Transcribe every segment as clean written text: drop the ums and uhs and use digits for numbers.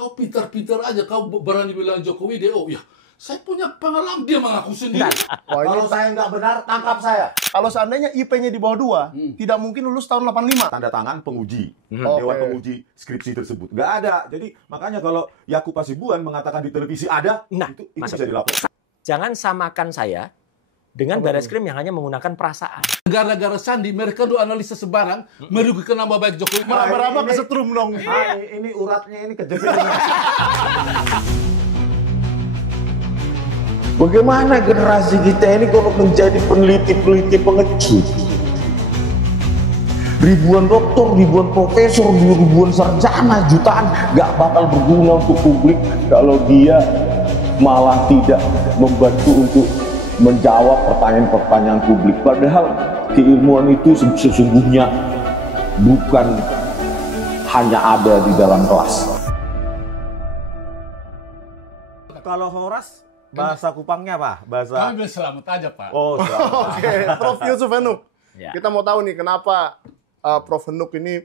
kau pintar-pintar aja, kau berani bilang Jokowi dia, oh ya, saya punya pengalaman, dia mengaku sendiri. Kalau saya nggak benar, tangkap saya. Kalau seandainya IP-nya di bawah 2, tidak mungkin lulus tahun 85. Tanda tangan penguji, Oke. dewan penguji skripsi tersebut. Nggak ada. Jadi makanya kalau Yakub Hasibuan mengatakan di televisi ada, Nah, itu masuk. bisa dilaporkan. Jangan samakan saya dengan Barreskrim yang hanya menggunakan perasaan. Gara-gara Sandi, mereka do analisa sebarang, merugikan nama baik Jokowi. Meraba-raba kesetrum dong. Ini uratnya ini kejepit. Bagaimana generasi kita ini kalau menjadi peneliti-peneliti pengecut? Ribuan doktor, ribuan profesor, ribuan sarjana, jutaan nggak bakal berguna untuk publik kalau dia malah tidak membantu untuk menjawab pertanyaan-pertanyaan publik. Padahal keilmuan itu sesungguhnya bukan hanya ada di dalam kelas. Kalau Horas, bahasa Kupangnya apa? Bahasa... Kami bilang selamat aja, Pak. Oh, selamat. Oke, Prof Yusuf Henuk. Ya. Kita mau tahu nih kenapa Prof Henuk ini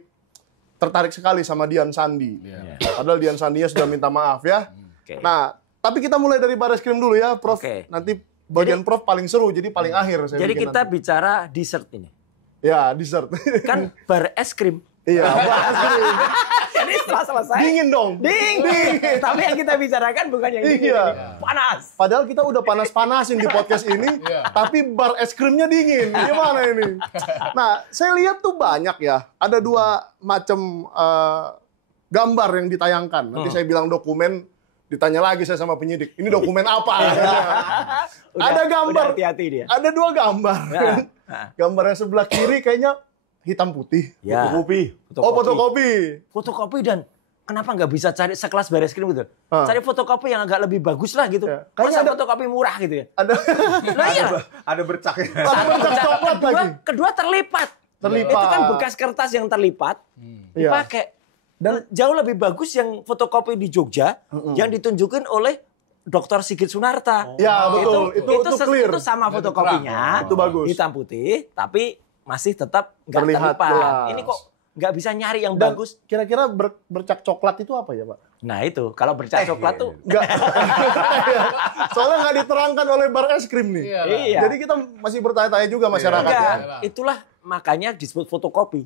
tertarik sekali sama Dian Sandi. Iya. Padahal Dian Sandinya sudah minta maaf ya. Oke. Nah, tapi kita mulai dari Barreskrim dulu ya, Prof. Oke. Nanti bagian Prof paling seru, jadi paling akhir. Saya Jadi bikin kita nanti. bicara dessert ini. Ya, dessert. Kan Barreskrim. Iya, Barreskrim. Jadi setelah selesai. Dingin dong. Dingin. Tapi yang kita bicarakan bukan yang dingin. Iya. Panas. Padahal kita udah panas-panasin di podcast ini, Iya. tapi bar es krimnya dingin. Gimana ini? Nah, saya lihat tuh banyak ya. Ada dua macam gambar yang ditayangkan. Nanti saya bilang dokumen, ditanya lagi saya sama penyidik. Ini dokumen apa? Ada gambar. Udah hati-hati dia. Ada dua gambar. Ya. Gambar yang sebelah kiri kayaknya hitam putih. Ya. Fotokopi. Oh, fotokopi. Fotokopi dan kenapa nggak bisa cari sekelas Barreskrim gitu? Cari fotokopi yang agak lebih bagus lah gitu. Ya. Kayaknya Kayaknya fotokopi murah gitu ya. Ada Nah iya. Ada bercaknya. bercak coklat lagi. Kedua terlipat. Terlipat. Itu kan bekas kertas yang terlipat. Iya. Dipakai. Dan jauh lebih bagus yang fotokopi di Jogja yang ditunjukin oleh Dr. Sigit Sunarta. Ya, betul. Itu clear. Itu sama fotokopinya. Itu bagus. Hitam putih, tapi masih tetap nggak Terlihat terlipat. jelas. Ini kok nggak bisa nyari yang Dan bagus? kira-kira bercak coklat itu apa ya, Pak? Nah itu, kalau bercak coklat tuh Enggak. Soalnya nggak diterangkan oleh bar es krim nih. Iya. Jadi kita masih bertanya-tanya juga masyarakat ya. enggak. Itulah makanya disebut fotokopi.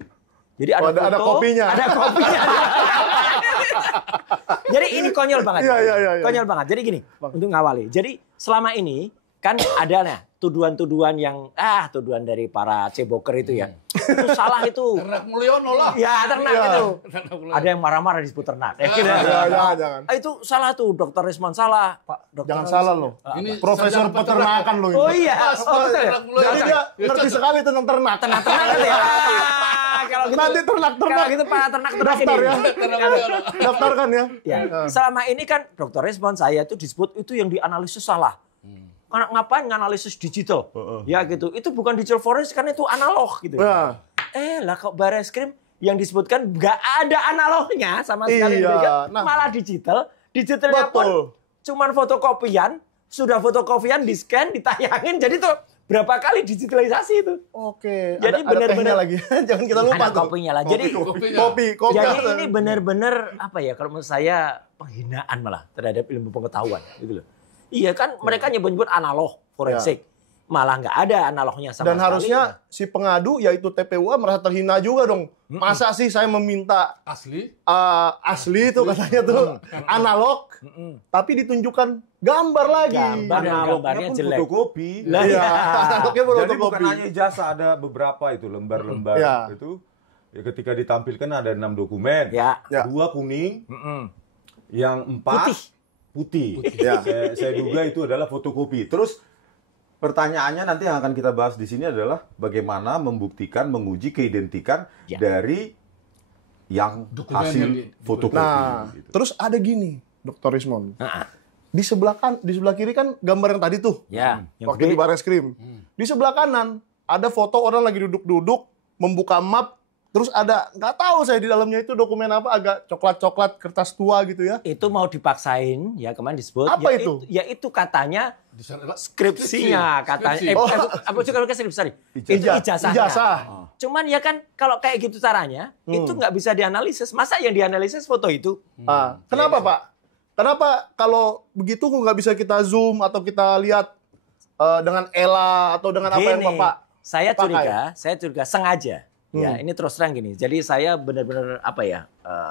Jadi Oh, ada ada foto, kopinya. Ada kopinya. Jadi ini konyol banget. Iya. Konyol banget. Jadi gini, untuk ngawali. Jadi selama ini kan ada nih tuduhan-tuduhan yang tuduhan dari para ceboker itu ya. Itu salah itu. Ternak Mulyono lah. Ya, ternak Iya. itu. Ternak Mulyono. Ada yang marah-marah disebut ternak. Ya, gitu. Jangan. Itu salah tuh, Dr. Risman salah. Pak, Dr. Jangan salah loh. Ini Profesor sarjana peternakan loh ini. Oh iya. Pas, Oh betul ya. ternak Mulyono. Jadi dia ngerti sekali tentang ternak. Ternak-ternak gitu ya. Kalau gitu, Nanti ternak-ternak. kalau gitu Pak ternak-ternak Daftar ini. ya. Ternak Mulyono. Daftarkan ya. Ya, selama ini kan Dr. Risman saya itu disebut itu yang dianalisis salah. Karena ngapain nganalisis digital? Ya gitu. Itu bukan digital forensik karena itu analog gitu. Ya. Lah kok Barreskrim yang disebutkan nggak ada analognya sama sekali. Iya, nah. Malah digital. Digitalnya pun cuman fotokopian. Sudah fotokopian, di-scan, ditayangin. Jadi tuh berapa kali digitalisasi itu. Oke. Jadi Ada benar-benar- tehnya lagi. Jangan kita lupa Ada tuh. kopinya lah. Jadi Kopi. Jadi ini benar-benar apa ya, kalau menurut saya penghinaan malah terhadap ilmu pengetahuan gitu loh. Iya kan mereka nyebut-nyebut analog forensik. Malah nggak ada analognya sama Dan sekali. harusnya si pengadu yaitu TPUA merasa terhina juga dong. Masa sih saya meminta Asli. asli itu katanya tuh analog, tapi ditunjukkan gambar lagi. Gambar dan Analognya gambarnya pun jelek. fotokopi. Lah, Iya, iya. analognya baru Jadi bukan fotokopi. hanya ijazah, ada beberapa itu lembar-lembar Iya. itu. Ya, ketika ditampilkan ada 6 dokumen. Ya. 2 kuning, yang 4 putih. Ya. Saya duga itu adalah fotokopi. Terus pertanyaannya nanti yang akan kita bahas di sini adalah bagaimana membuktikan, menguji keidentikan dari yang Dokumen hasil yang di- fotokopi. Nah, gitu. terus ada gini, Dr. Rismon. Nah, Di sebelah kiri kan gambar yang tadi tuh. ya. Yang Waktu di Barreskrim. Di sebelah kanan ada foto orang lagi duduk-duduk membuka map Terus ada, nggak tahu saya di dalamnya itu dokumen apa, agak coklat-coklat kertas tua gitu ya. Itu mau dipaksain, ya kemarin disebut. Apa ya itu? Ya itu katanya Di sana, skripsinya katanya. Skripsi. Apa juga skripsi, sorry. Itu ijazahnya. Ijazah. Cuman ya kan kalau kayak gitu caranya, itu nggak bisa dianalisis. Masa yang dianalisis foto itu? Kenapa Pak? Kenapa kalau begitu kok nggak bisa kita zoom atau kita lihat dengan ELA atau dengan apa yang Gini, Bapak saya pakai? curiga sengaja. Ya, ini terus terang gini. Jadi saya benar-benar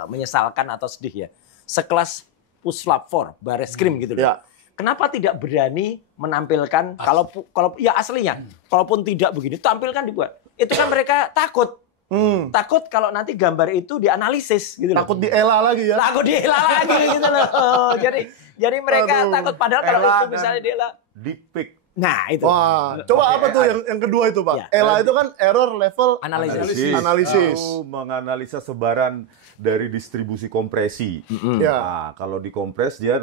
menyesalkan atau sedih ya. Sekelas Puslap 4, Bareskrim gitu loh. Ya. Kenapa tidak berani menampilkan kalau ya aslinya, kalaupun tidak begini tampilkan dibuat. Itu kan mereka takut. Takut kalau nanti gambar itu dianalisis gitu loh. Takut di ELA lagi ya? Takut diela lagi gitu loh. Jadi mereka Aduh. takut padahal kalau ELA itu misalnya diela. Deepfake. Nah, itu. Wah, coba apa tuh yang kedua itu Pak? Ya. ELA itu kan error level Analisis. Analisis. Itu menganalisa sebaran dari distribusi kompresi. Ya. Nah, kalau dikompres dia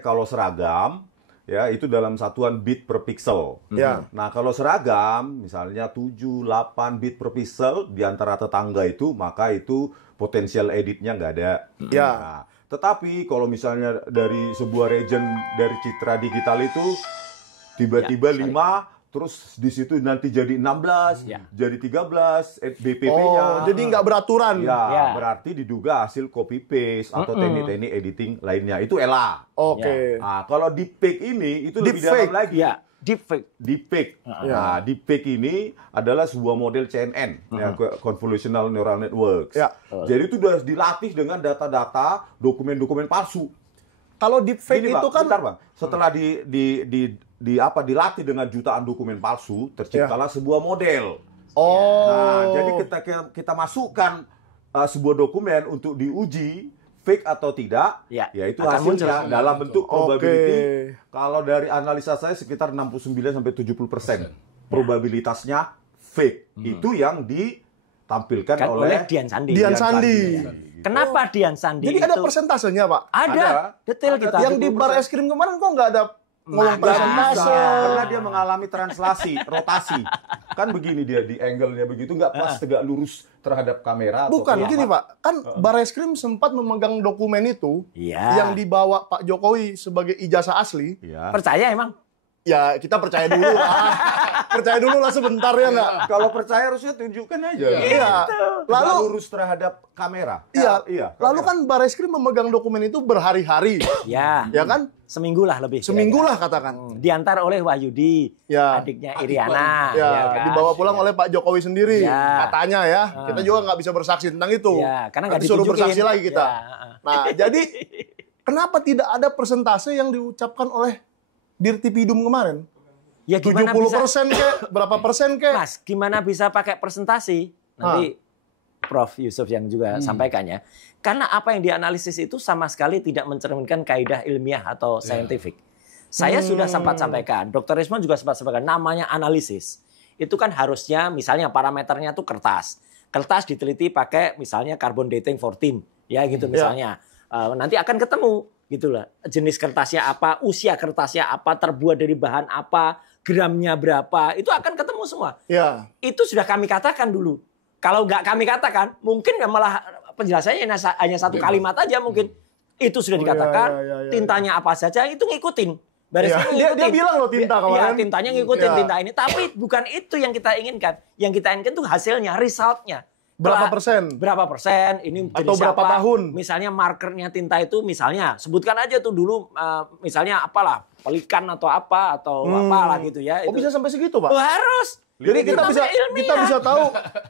kalau seragam ya itu dalam satuan bit per pixel. Ya. Nah, kalau seragam misalnya 7 8 bit per pixel di antara tetangga itu, maka itu potensial editnya nggak ada. Ya. Nah, tetapi kalau misalnya dari sebuah region dari citra digital itu tiba-tiba 5, terus di situ nanti jadi 16, jadi 13, BPP-nya. Oh, jadi nggak beraturan. Ya, berarti diduga hasil copy paste atau teknik-teknik editing lainnya. Itu ELA. Oke. Nah, kalau deepfake ini itu lebih dalam Deepfake. lagi. Ya, deepfake. Deepfake. Nah, deepfake ini adalah sebuah model CNN, ya, Convolutional Neural Networks. Ya. Jadi itu sudah dilatih dengan data-data dokumen-dokumen palsu. Kalau deepfake Gini, itu Bang, kan bentar, Bang. Setelah dilatih dengan jutaan dokumen palsu, terciptalah sebuah model. Nah, jadi kita masukkan sebuah dokumen untuk diuji fake atau tidak, yaitu akan hasilnya muncul. dalam bentuk probability. Oke. Kalau dari analisa saya sekitar 69-70% probabilitasnya fake. Itu yang ditampilkan Kan oleh oleh Dian Sandi. Dian Sandi. Kenapa Dian Sandi Jadi itu? ada persentasenya Pak? Ada. Detail kita. Yang di bar es krim kemarin kok nggak ada ngomong Nggak persentase? Karena dia mengalami translasi, rotasi. Kan begini dia di angle-nya begitu nggak pas tegak lurus terhadap kamera. Bukan, atau gini apa. Pak. Kan Bareskrim sempat memegang dokumen itu Iya. yang dibawa Pak Jokowi sebagai ijazah asli. Ya. Percaya emang? Ya, kita percaya dulu lah. Percaya dulu lah sebentar ya nggak? Kalau percaya harusnya tunjukkan aja. Iya. Lalu Lalu, lurus terhadap kamera. iya. Lalu kan Bareskrim memegang dokumen itu berhari-hari. Ya. Ya kan? Seminggu lah lebih. Seminggu lah katakan. Diantar oleh Wahyudi, Ya. adiknya Iriana. Ya, kan? dibawa pulang oleh Pak Jokowi sendiri. Ya. Katanya ya. Kita juga nggak bisa bersaksi tentang itu. Ya, karena nggak Nanti suruh ditunjukin. bersaksi lagi kita. Ya. Nah, jadi kenapa tidak ada persentase yang diucapkan oleh Dirtipidum kemarin? Ya gimana 70% bisa? kek, berapa persen kek? Mas, gimana bisa pakai presentasi? Nanti Prof. Yusuf yang juga sampaikan ya. Karena apa yang dianalisis itu sama sekali tidak mencerminkan kaidah ilmiah atau saintifik. Saya sudah sempat sampaikan, Dr. Rismon juga sempat sampaikan, namanya analisis. Itu kan harusnya misalnya parameternya itu kertas. Kertas diteliti pakai misalnya carbon dating 14, ya gitu misalnya. Nanti akan ketemu gitu lah. Jenis kertasnya apa, usia kertasnya apa, terbuat dari bahan apa, gramnya berapa, itu akan ketemu semua. Ya. Itu sudah kami katakan dulu. Kalau nggak kami katakan, mungkin ya malah penjelasannya hanya satu kalimat aja mungkin. Itu sudah dikatakan, tintanya apa saja, itu ngikutin. Dia bilang loh tinta kemarin. Iya, tintanya ngikutin tinta ini. Tapi bukan itu yang kita inginkan. Yang kita inginkan itu hasilnya, resultnya. Berapa persen? Berapa persen? Ini Atau jenis berapa apa? tahun? Misalnya markernya tinta itu misalnya sebutkan aja tuh dulu misalnya apalah pelikan atau apa atau apalah gitu ya. Oh, bisa sampai segitu, Pak? Oh, harus. Jadi Itu namanya kita bisa tahu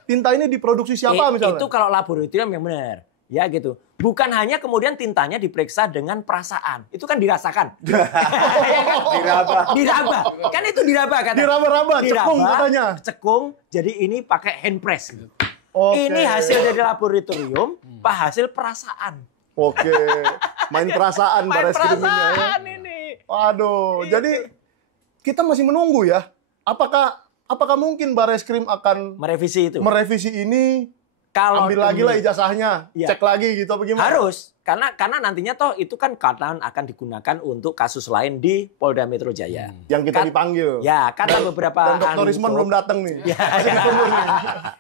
tinta ini diproduksi siapa misalnya? Itu kalau laboratorium yang benar. Ya gitu. Bukan hanya kemudian tintanya diperiksa dengan perasaan. Itu kan dirasakan. Diraba. Kan itu diraba kan? Diraba-raba, cekung katanya. Cekung, jadi ini pakai hand press gitu. Oke. Ini hasil dari laboratorium, Pak hasil perasaan. Oke. Main perasaan Main Bareskrim perasaan ini. ini. Waduh, jadi kita masih menunggu ya. Apakah mungkin Bareskrim akan Merevisi itu. merevisi ini Kalau ambil lagi lah ijazahnya, Iya. cek lagi gitu apa gimana? harus karena nantinya toh itu kan akan digunakan untuk kasus lain di Polda Metro Jaya. Yang kita Kat- dipanggil. Ya, kata beberapa Dan Dr. ahli Risman hukum- belum datang nih. Ya,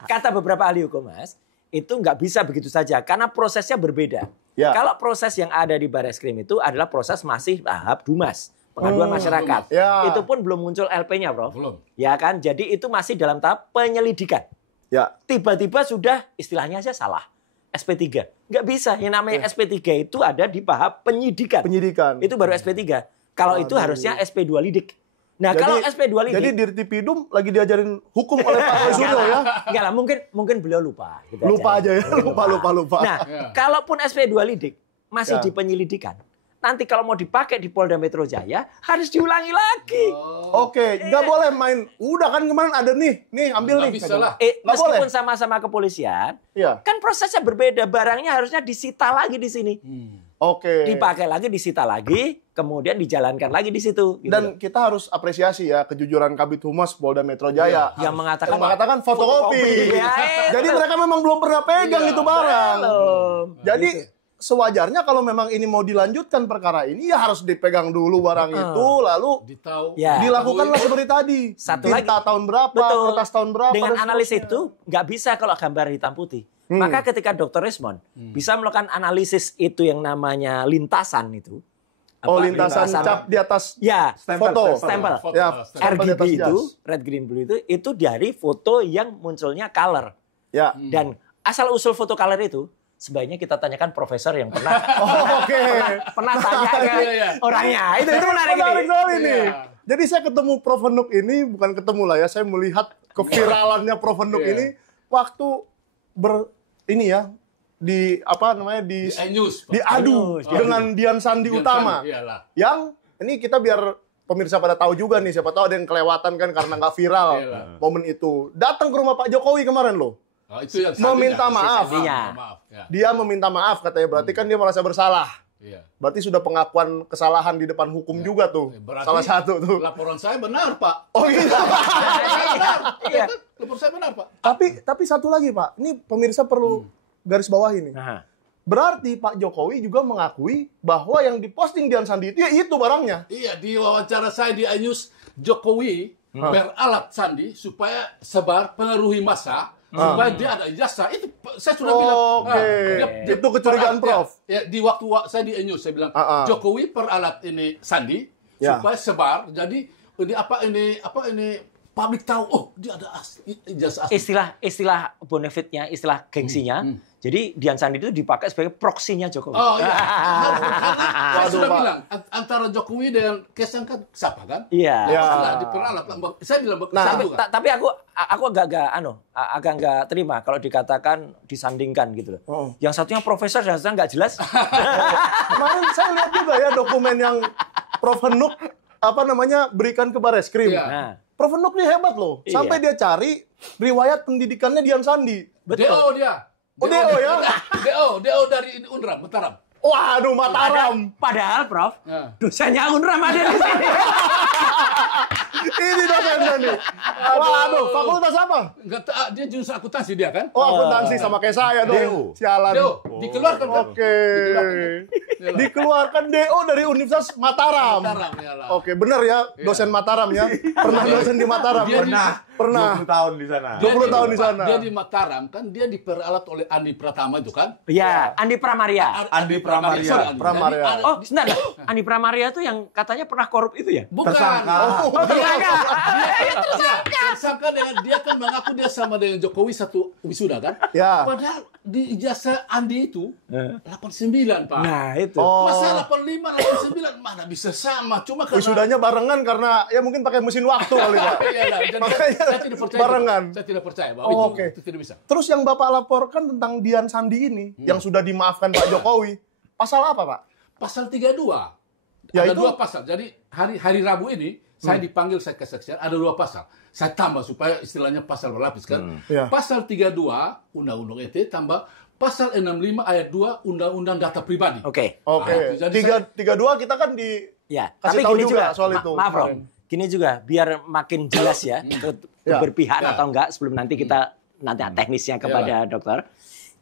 kata beberapa ahli hukum, Mas, itu nggak bisa begitu saja karena prosesnya berbeda. Ya. Kalau proses yang ada di Barreskrim itu adalah proses masih tahap Dumas, pengaduan masyarakat. Ya. Itu pun belum muncul LP-nya, Prof. Belum. Ya kan? Jadi itu masih dalam tahap penyelidikan. Ya. Tiba-tiba sudah istilahnya aja salah. SP3. Nggak bisa. Yang namanya SP3 itu ada di tahap penyidikan. Penyidikan. Itu baru SP3. Kalau itu harusnya SP2 lidik. Nah, kalau SP2 lidik. Jadi Dirtipidum lagi diajarin hukum oleh Pak Suryo ya. Enggak lah, mungkin beliau lupa. Gitu Lupa aja ya. Lupa. Nah, kalaupun SP2 lidik masih Ya. di penyelidikan. Nanti kalau mau dipakai di Polda Metro Jaya harus diulangi lagi. Oke, nggak boleh main. Udah kan kemarin ada nih ambil Nggak nih. bisa lah. Nggak Meskipun boleh. sama-sama kepolisian, Iya. kan prosesnya berbeda. Barangnya harusnya disita lagi di sini. Oke. Dipakai lagi, disita lagi, kemudian dijalankan lagi di situ. Gitu loh. Dan kita harus apresiasi ya kejujuran Kabid Humas Polda Metro Jaya. yang mengatakan, Yang mengatakan fotokopi. Ya, Jadi mereka memang belum pernah pegang Iya, itu barang. belum. Jadi sewajarnya kalau memang ini mau dilanjutkan perkara ini ya harus dipegang dulu barang itu lalu Ditahu. Ya. dilakukanlah seperti tadi. Satu Tinta lagi. tahun berapa, Betul. kertas tahun berapa. Dengan dan analisis seterusnya. itu nggak bisa kalau gambar hitam putih. Maka ketika Dr. Rismond bisa melakukan analisis itu yang namanya lintasan itu. Oh, apa, lintasan cap di atas Ya, foto. stempel. Ya, stempel di RGB atas itu, jas. red, green, blue itu dari foto yang munculnya color. Ya. Dan asal usul foto color itu sebaiknya kita tanyakan profesor yang pernah Oh, oke. pernah tanya ke Iya, iya. orangnya. Itu menarik ini. Menarik sekali Iya. nih. Jadi saya ketemu Prof Henuk ini, bukan ketemu lah ya, saya melihat keviralannya Prof Henuk Iya. ini waktu ini ya di apa namanya di News. Pak. diadu News, dengan Dian Sandi Dian Utama. Sandi, iyalah. Yang ini kita biar pemirsa pada tahu juga nih, siapa tahu ada yang kelewatan kan karena nggak viral Iyalah. momen itu. Datang ke rumah Pak Jokowi kemarin loh. Oh, itu yang Meminta sandinya. maaf. Sandinya. Maaf. Ya. Dia meminta maaf katanya, berarti kan dia merasa bersalah. Iya. Berarti sudah pengakuan kesalahan di depan hukum juga tuh. Berarti Salah satu tuh. Laporan saya benar, Pak. Oh gitu. Saya benar. Iya. Laporan saya benar, Pak. Tapi satu lagi Pak, ini pemirsa perlu garis bawah ini. Nah, Berarti Pak Jokowi juga mengakui bahwa yang diposting Dian Sandi itu ya itu barangnya. Iya, di wawancara saya di iNews, Jokowi beralat Sandi supaya sebar pengaruhi massa, supaya dia ada ijazah. Itu saya sudah bilang. Oke. Itu kecurigaan Prof. Ya, di waktu saya di iNews saya bilang, Jokowi peralat ini Sandi Ya. supaya sebar. Jadi ini publik tahu, oh dia ada ijazah asli. istilah bonefitnya, istilah gengsinya. Jadi Dian Sandi itu dipakai sebagai proksinya Jokowi. Oh iya, saya Waduh, sudah Pak. bilang antara Jokowi dengan Kaisang kan siapa kan? Iya. Ya. Salah diperalat. Saya bilang Nah, satu kan. Tapi aku agak nggak terima kalau dikatakan disandingkan gitu loh. Oh. Yang satunya profesor dan satunya nggak jelas. Kemarin saya lihat juga ya dokumen yang Prof Henuk berikan ke Barreskrim. Iya. Nah, Prof Henuk ini hebat loh. Iya. Sampai dia cari riwayat pendidikannya Dian Sandi. DO dia. Oh, DO ya? DO dari Unram, Mataram. Waduh, Mataram. padahal Prof, Ya. dosennya Unram ada di sini. Ini dosennya nih. Waduh, fakultas apa? Enggak, dia jurusan akuntansi dia kan? Oh, akuntansi sama kayak saya DO. dong. Sialan. DO dikeluarkan kan? Oke. Dikeluarkan DO dari Universitas Mataram. Mataram ya lah. Oke, benar ya, dosen Mataram ya. Pernah dosen di Mataram. Dia Pernah. 20 tahun di sana. 20 tahun di sana. Dia di Mataram kan dia diperalat oleh Andi Pratama itu kan? Iya, Andi Pramaria. Andi Pramaria. Sorry, Andi. Pramaria. Jadi ada- Oh, sebentar. Andi Pramaria itu yang katanya pernah korup itu ya? Bukan. Tersangka. Oh, Tersangka. Tersangka dengan dia kan mengaku dia sama dengan Jokowi satu wisuda kan? Ya. Padahal di ijazah Andi itu 89 Pak. Nah, itu. Oh. Masa 85, 89 mana bisa sama? Cuma karena Wisudanya barengan karena ya mungkin pakai mesin waktu kali Pak. Iya lah, dan Makanya saya tidak percaya. barengan. Saya tidak percaya bahwa Oh, itu, oke. itu tidak bisa. Terus yang Bapak laporkan tentang Dian Sandi ini yang sudah dimaafkan Pak Jokowi, pasal apa Pak? Pasal 32. Ya, Ada itu- dua pasal. Jadi hari Rabu ini saya dipanggil saya kesaksian ada dua pasal. Saya tambah supaya istilahnya pasal berlapis kan. Ya. Pasal 32 Undang-Undang ITE tambah pasal 65 ayat 2 Undang-Undang Data Pribadi. Oke. Oke. Nah, itu. Jadi 32 kita kan di Ya, Kasih tapi tahu gini juga juga, soal itu maaf Bro, kemarin. gini juga biar makin jelas ya Ya. berpihak Ya. atau enggak sebelum nanti kita nanti teknisnya kepada dokter.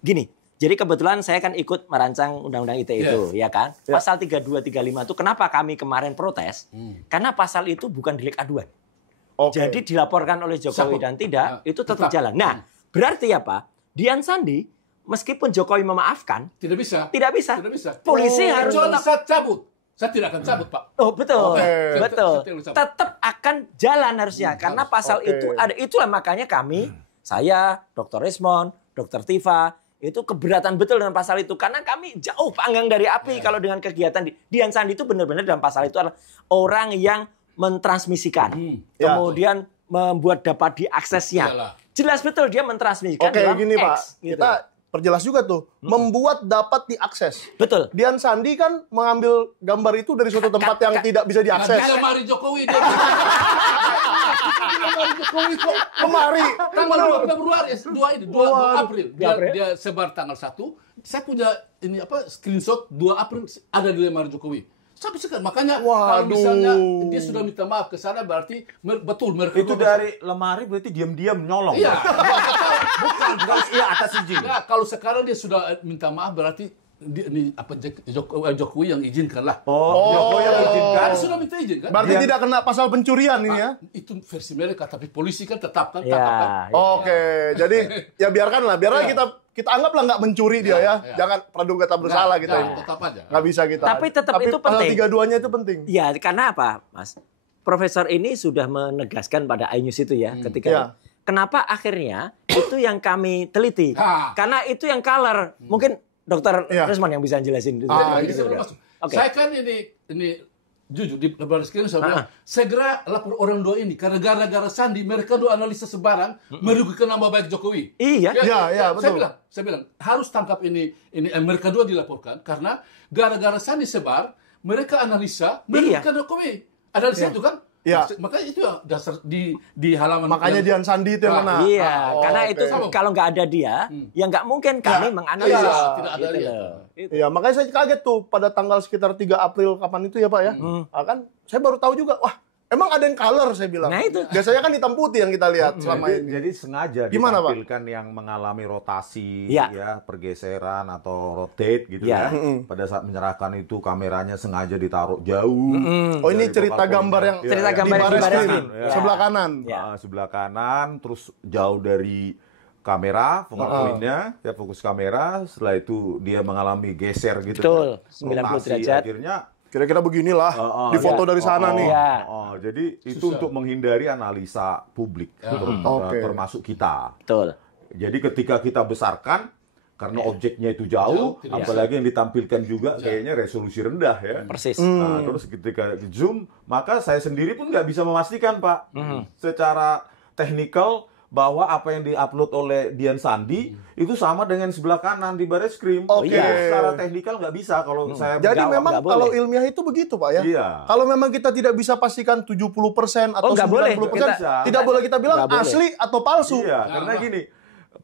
Gini, jadi kebetulan saya kan ikut merancang undang-undang ITE itu, ya kan? Pasal 32, 35 itu kenapa kami kemarin protes? Karena pasal itu bukan delik aduan. Jadi dilaporkan oleh Jokowi dan tidak, itu tetap jalan. Nah, berarti apa? Dian Sandi, meskipun Jokowi memaafkan, Tidak bisa. tidak bisa. Tidak bisa. Polisi harus Kecuali saya cabut. Saya tidak akan cabut, Pak. Oh betul, betul. Saya Tetap akan jalan harusnya karena pasal itu ada. Itulah makanya kami, saya, Dr. Rismond, Dr. Tifa itu keberatan betul dengan pasal itu karena kami jauh panggang dari api kalau dengan kegiatan Dian Sandi itu benar-benar dalam pasal itu adalah orang yang mentransmisikan, kemudian membuat dapat diaksesnya. Jelas betul dia mentransmisikan. Dalam gini Pak, X, gitu. kita perjelas juga tuh, membuat dapat diakses. Betul. Dian Sandi kan mengambil gambar itu dari suatu tempat yang tidak bisa diakses. Dia lemari Jokowi. Dia lemari Jokowi kok. Kemari. Tanggal 2 Februari, 2 April. Dia sebar tanggal 1. Saya punya ini screenshot 2 April ada di lemari Jokowi. Sampai sekarang. Makanya kalau misalnya dia sudah minta maaf ke sana berarti betul mereka Itu dari lemari berarti diam-diam nyolong. Iya. Bukan. Iya atas izin. Nah, kalau sekarang dia sudah minta maaf berarti Jokowi yang izinkan lah. Jokowi yang izinkan. Dia sudah minta izin kan? Berarti tidak kena pasal pencurian ini ya? Itu versi mereka, tapi polisi kan tetap kan. Ya, Oke, jadi ya biarkanlah kita anggaplah nggak mencuri dia ya. Jangan praduga tak bersalah kita ini. Tetap aja. Nggak bisa kita. Tapi tetap itu pasal penting. 32-nya itu penting. Ya, karena apa, Mas? Profesor ini sudah menegaskan pada iNews itu ya, ketika kenapa akhirnya itu yang kami teliti. Karena itu yang color. Mungkin Dokter Rismond yang bisa jelasin. Saya kan ini jujur di Baris Krim saya bilang, segera lapor orang dua ini karena gara-gara Sandi mereka dua analisa sebarang merugikan nama baik Jokowi. Iya. Betul. Saya bilang harus tangkap ini mereka dua dilaporkan karena gara-gara Sandi sebar mereka analisa merugikan Jokowi. Analisa itu kan? Iya. Makanya itu yang dasar di halaman. Makanya Dian Sandi itu yang kena. Iya, karena itu kalau nggak ada dia, ya nggak mungkin kami menganalisa. Tidak ada dia. Iya, makanya saya kaget tuh pada tanggal sekitar 3 April kapan itu ya Pak ya. Kan saya baru tahu juga, wah emang ada yang color saya bilang. Nah itu. Biasanya kan hitam putih yang kita lihat selama ini. Jadi sengaja Gimana, Pak? ditampilkan yang mengalami rotasi, pergeseran atau rotate gitu ya. Pada saat menyerahkan itu kameranya sengaja ditaruh jauh. Oh ini cerita gambar yang di di Baris baris Krim. sebelah kanan. Sebelah kanan, terus jauh dari kamera, fingerprintnya, fokus kamera. Setelah itu dia mengalami geser gitu. Betul, kan. 90 Rotasi, derajat. Akhirnya Kira-kira beginilah di foto dari sana nih. jadi itu untuk menghindari analisa publik, termasuk kita. Betul. Jadi ketika kita besarkan, karena objeknya itu jauh, apalagi yang ditampilkan juga kayaknya resolusi rendah ya. Persis. Nah, terus ketika zoom, maka saya sendiri pun nggak bisa memastikan Pak, secara teknikal bahwa apa yang diupload oleh Dian Sandi itu sama dengan sebelah kanan di Baris Krim. Secara teknikal nggak bisa kalau saya. Jadi Nggak memang boleh. kalau ilmiah itu begitu Pak ya. Iya. Kalau memang kita tidak bisa pastikan 70% atau nggak boleh. 90%, tidak boleh kita bilang Nggak boleh. asli atau palsu. Iya, karena gini,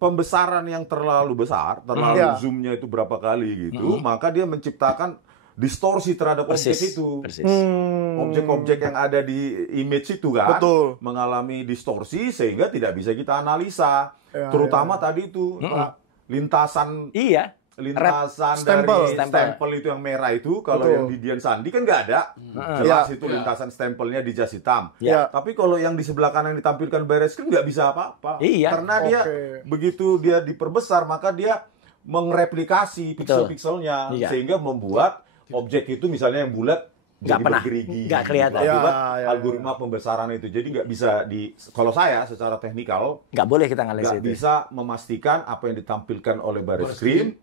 pembesaran yang terlalu besar, terlalu zoomnya itu berapa kali gitu, maka dia menciptakan distorsi terhadap objek itu. Persis. Objek-objek yang ada di image itu kan Betul. mengalami distorsi sehingga tidak bisa kita analisa. Terutama tadi itu lintasan Iya. lintasan Stempel. dari stempel itu yang merah itu, kalau yang di Dian Sandi kan nggak ada. Jelas itu lintasan stempelnya di jas hitam. Ya. Tapi kalau yang di sebelah kanan yang ditampilkan Baris Krim nggak bisa apa-apa. Iya. Karena dia begitu dia diperbesar maka dia mereplikasi pixel-pixelnya sehingga membuat objek itu misalnya yang bulat Nggak jadi pernah. bergerigi. Nggak kelihatan. Akibat algoritma pembesaran itu. Jadi nggak bisa kalau saya secara teknikal Nggak boleh kita analisis nggak itu. bisa memastikan apa yang ditampilkan oleh Baris Krim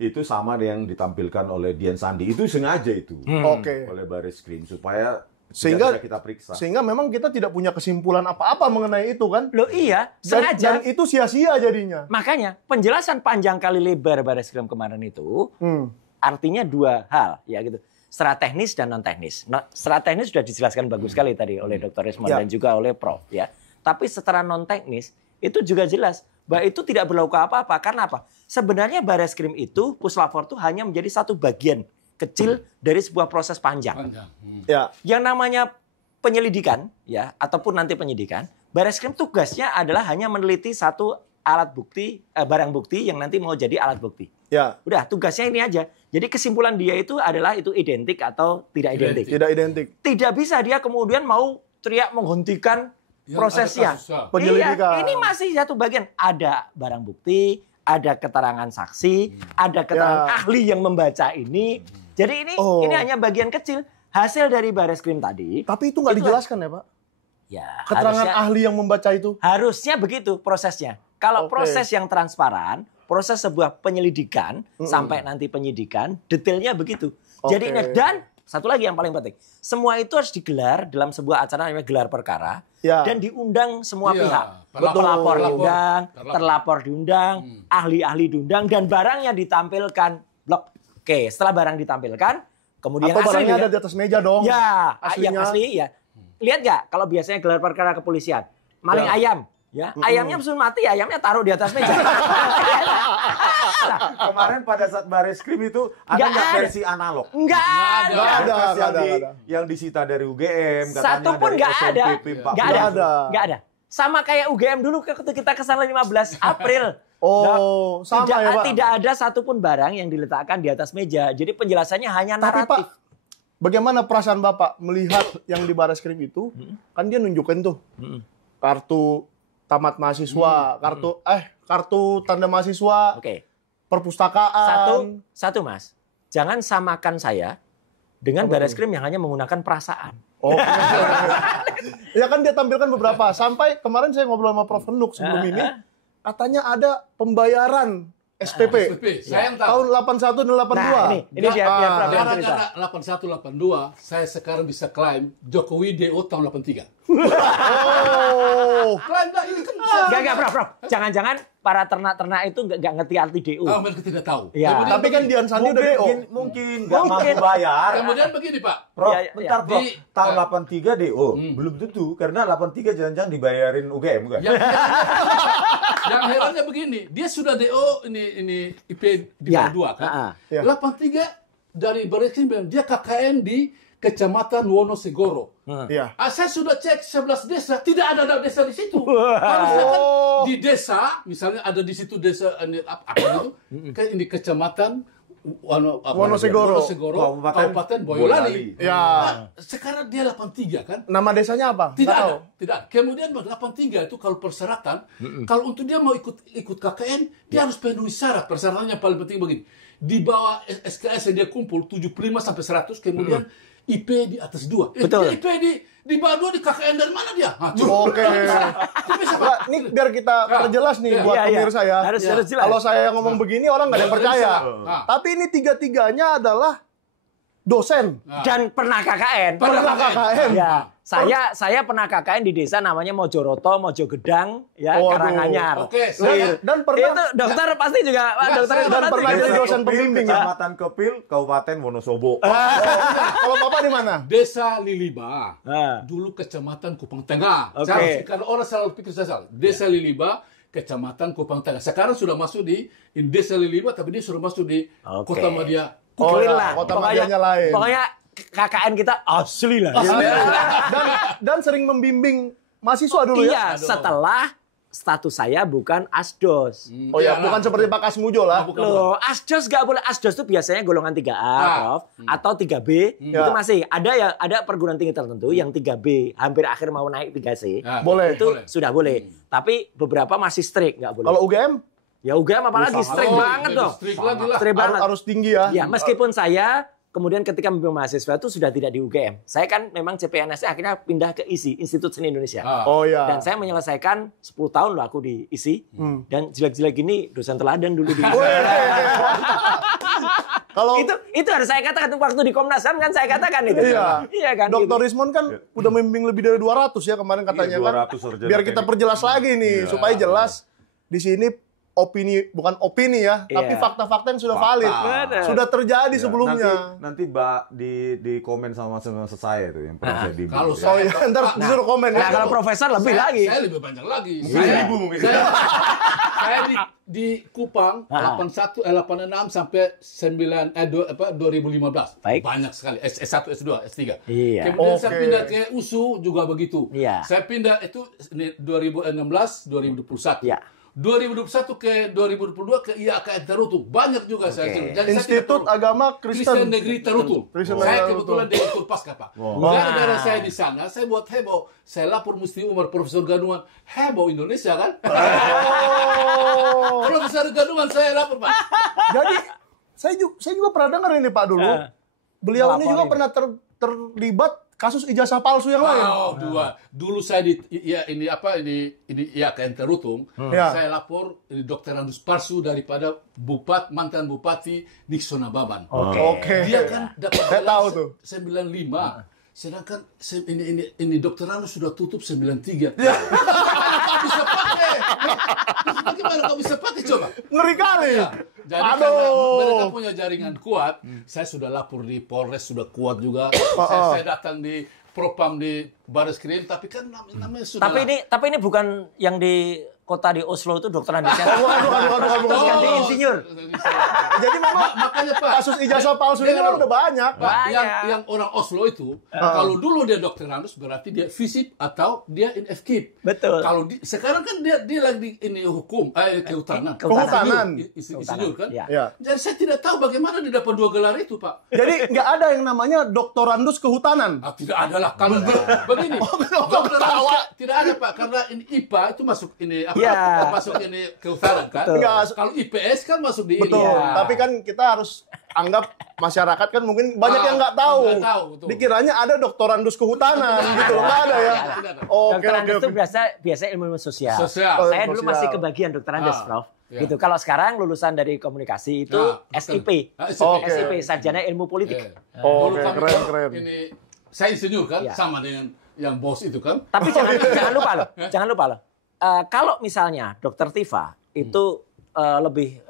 itu sama dengan yang ditampilkan oleh Dian Sandi. Itu sengaja itu oleh Baris Krim supaya Sehingga bisa kita periksa. Sehingga memang kita tidak punya kesimpulan apa-apa mengenai itu kan. Loh iya, sengaja. Dan itu sia-sia jadinya. Makanya penjelasan panjang kali lebar Baris Krim kemarin itu artinya dua hal ya gitu. Secara teknis dan non teknis. Nah, secara teknis sudah dijelaskan bagus sekali tadi oleh Dr. Rismond dan juga oleh Prof ya. Tapi secara non teknis itu juga jelas bahwa itu tidak berlaku apa-apa. Karena apa? Sebenarnya Baris Krim itu puslapor itu hanya menjadi satu bagian kecil dari sebuah proses panjang. Ya. Yang namanya penyelidikan ya ataupun nanti penyidikan, Baris Krim tugasnya adalah hanya meneliti satu barang bukti yang nanti mau jadi alat bukti. Ya. Udah, tugasnya ini aja. Jadi kesimpulan dia itu adalah itu identik atau tidak identik. Tidak identik. Tidak bisa dia kemudian mau teriak menghentikan prosesnya. Penyelidikan. Iya, ini masih satu bagian. Ada barang bukti, ada keterangan saksi, ada keterangan ahli yang membaca ini. Jadi ini hanya bagian kecil hasil dari Bareskrim tadi. Tapi itu nggak dijelaskan ya, Pak? Ya, Keterangan ahli yang membaca itu. Harusnya begitu prosesnya. Kalau proses yang transparan, proses sebuah penyelidikan sampai nanti penyidikan, detailnya begitu. Jadi dan satu lagi yang paling penting, semua itu harus digelar dalam sebuah acara namanya gelar perkara dan diundang semua pihak. Pelapor diundang, terlapor diundang, ahli-ahli diundang dan barangnya ditampilkan. Blok. Oke, setelah barang ditampilkan, kemudian atau barangnya ada di atas meja dong. Ya, aslinya. yang asli ya. Lihat nggak kalau biasanya gelar perkara kepolisian, maling ayam. Ya, ayamnya belum mati, ayamnya taruh di atas meja. Kemarin pada saat Bareskrim itu ada nggak versi analog? Nggak ada. Yang disita dari UGM, katanya satu pun dari nggak ada. SNPP 14. Nggak ada. Sama kayak UGM dulu ketika kita kesana 15 April. Sama ya, Pak. Tidak ada satupun barang yang diletakkan di atas meja. Jadi penjelasannya hanya naratif. Tapi Pak, bagaimana perasaan Bapak melihat yang di Bareskrim itu? Kan dia nunjukin tuh kartu tamat mahasiswa, kartu tanda mahasiswa, perpustakaan. Satu Mas, jangan samakan saya dengan Bareskrim yang hanya menggunakan perasaan. Ya kan dia tampilkan beberapa. Sampai kemarin saya ngobrol sama Prof. Henuk sebelum ini, katanya ada pembayaran SPP. Saya yang tahu. Tahun 81 dan 82. Nah, ini biar Prof yang cerita. Gara-gara 81 82 saya sekarang bisa klaim Jokowi DO tahun 83. Klaim dah ini kan bisa. Enggak, Prof. Jangan-jangan para ternak-ternak itu enggak ngerti arti DU. Mereka tidak tahu. Ya. Tapi kan Dian Sandi udah DO. Mungkin nggak mampu bayar. Kemudian begini Pak. Prof, Ya. bentar Prof. Tahun 83 DO. Belum tentu, karena 83 jangan-jangan dibayarin UGM kan? Yang herannya begini, dia sudah DO ini IP di bawah 2 kan. 83 dari Bareskrim bilang dia KKN di Kecamatan Wonosegoro. Saya sudah cek 11 desa, tidak ada desa di situ. Harusnya kan di desa, misalnya ada di situ desa apa itu? Kan ini Kecamatan Wonosegoro, Kabupaten Boyolali. Sekarang dia 83 kan? Nama desanya apa? Tidak. Kemudian 83 itu kalau persyaratan, kalau untuk dia mau ikut KKN, dia harus penuhi syarat. Persyaratannya paling penting begini. Di bawah SKS yang dia kumpul 75 sampai 100, kemudian IP di atas 2. Betul. IP di bawah 2 di KKN dari mana dia? Ini biar kita perjelas nih buat pemirsa ya. Harus jelas. Kalau saya ngomong begini orang nggak ada yang percaya. Tapi ini tiga-tiganya adalah dosen dan pernah KKN. Ya, saya pernah KKN di desa namanya Mojoroto, Mojogedang, ya, Karanganyar. Dan pernah itu dokter pasti juga dokter dan pernah jadi dosen pembimbing ya. Kecamatan Kepil, Kabupaten Wonosobo. Kalau Bapak di mana? Desa Liliba. Dulu Kecamatan Kupang Tengah. Karena orang selalu pikir saya salah. Desa Liliba, Kecamatan Kupang Tengah. Sekarang sudah masuk di Desa Liliba, tapi dia sudah masuk di Kota Madia. Kota Madianya lain. Pokoknya KKN kita asli lah. Dan sering membimbing mahasiswa dulu ya. Iya, setelah status saya bukan asdos. Bukan seperti Pak Kasmujo lah. Loh, asdos nggak boleh. Asdos itu biasanya golongan 3A, Prof, atau 3B. Itu masih ada perguruan tinggi tertentu yang 3B, hampir akhir mau naik 3C. Boleh. Itu sudah boleh. Tapi beberapa masih strict, nggak boleh. Kalau UGM? Ya UGM apalagi strict banget dong. Strict banget. Harus tinggi ya. Ya, meskipun saya kemudian ketika membimbing mahasiswa itu sudah tidak di UGM. Saya kan memang CPNS akhirnya pindah ke ISI, Institut Seni Indonesia. Dan saya menyelesaikan 10 tahun loh aku di ISI. Dan jelek-jelek gini dosen teladan dulu di ISI. Kalau itu harus saya katakan waktu di Komnas HAM kan saya katakan itu. Iya kan. Dr. Rismon kan udah membimbing lebih dari 200 ya kemarin katanya kan. Biar kita perjelas lagi nih supaya jelas di sini bukan opini ya, tapi fakta-fakta yang sudah valid, sudah terjadi sebelumnya. Nanti Mbak di komen sama saya itu yang pernah saya dibimbing. Kalau saya ntar disuruh komen ya. Kalau profesor lebih lagi. Saya lebih banyak lagi. Saya di Kupang 86 sampai 2015. Baik. Banyak sekali. S1, S2, S3. Iya. Kemudian saya pindah ke USU juga begitu. Iya. Saya pindah itu 2016, 2021. Iya. 2021 ke 2022 ke IAKN Terutu. Banyak juga saya. Jadi Institut Agama Kristen Negeri Terutu. Saya kebetulan direktur Pasca, Pak. Gara-gara saya di sana, saya buat heboh. Saya lapor Mufti Umar Profesor Gadungan. Heboh Indonesia kan? Profesor Gadungan saya lapor, Pak. Jadi saya juga pernah dengar ini Pak dulu. Beliau ini juga pernah terlibat kasus ijazah palsu yang lain. Oh, dulu saya ini IAKN Terutung, saya lapor ini Dr. Andus palsu daripada mantan Bupati Nixon Ababan. Oke. Dia kan dapat saya tahu tuh 95. Sedangkan ini Dr. Andus sudah tutup 93. Ya. Bisa pakai. Bagaimana kau bisa pakai coba? Ngeri kali. Ya. Jadi karena mereka punya jaringan kuat, saya sudah lapor di Polres sudah kuat juga. Saya datang di Propam di Barreskrim, tapi kan namanya sudah. Tapi ini bukan yang di kota di Oslo itu Dr. Andus. Yang di insinyur. Jadi memang makanya Pak, kasus ijazah palsu ini udah banyak. Pak, yang orang Oslo itu, kalau dulu dia Dr. Andus berarti dia FISIP atau dia in FKIP. Betul. Kalau sekarang kan dia lagi ini hukum, kehutanan. Insinyur kan? Ya. Jadi saya tidak tahu bagaimana dia dapat 2 gelar itu, Pak. Jadi nggak ada yang namanya doktorandus kehutanan. Tidak ada lah. Kalau begini, Dr. Andus tidak ada, Pak, karena ini IPA itu masuk ini masuk ini kehutanan kan. Kalau IPS kan masuk di Betul. ini. Tapi kan kita harus anggap masyarakat kan mungkin banyak yang nggak tahu. Dikiranya ada doktorandus kehutanan gitu loh. Nggak ada ya. Doktorandus itu biasa ilmu sosial. Saya dulu masih kebagian doktorandus, Prof. Gitu. Kalau sekarang lulusan dari komunikasi itu SIP. SIP, Sarjana Ilmu Politik. Keren. Ini saya insinyur kan, sama dengan yang bos itu kan. Tapi jangan lupa loh. Kalau misalnya Dr. Tifa itu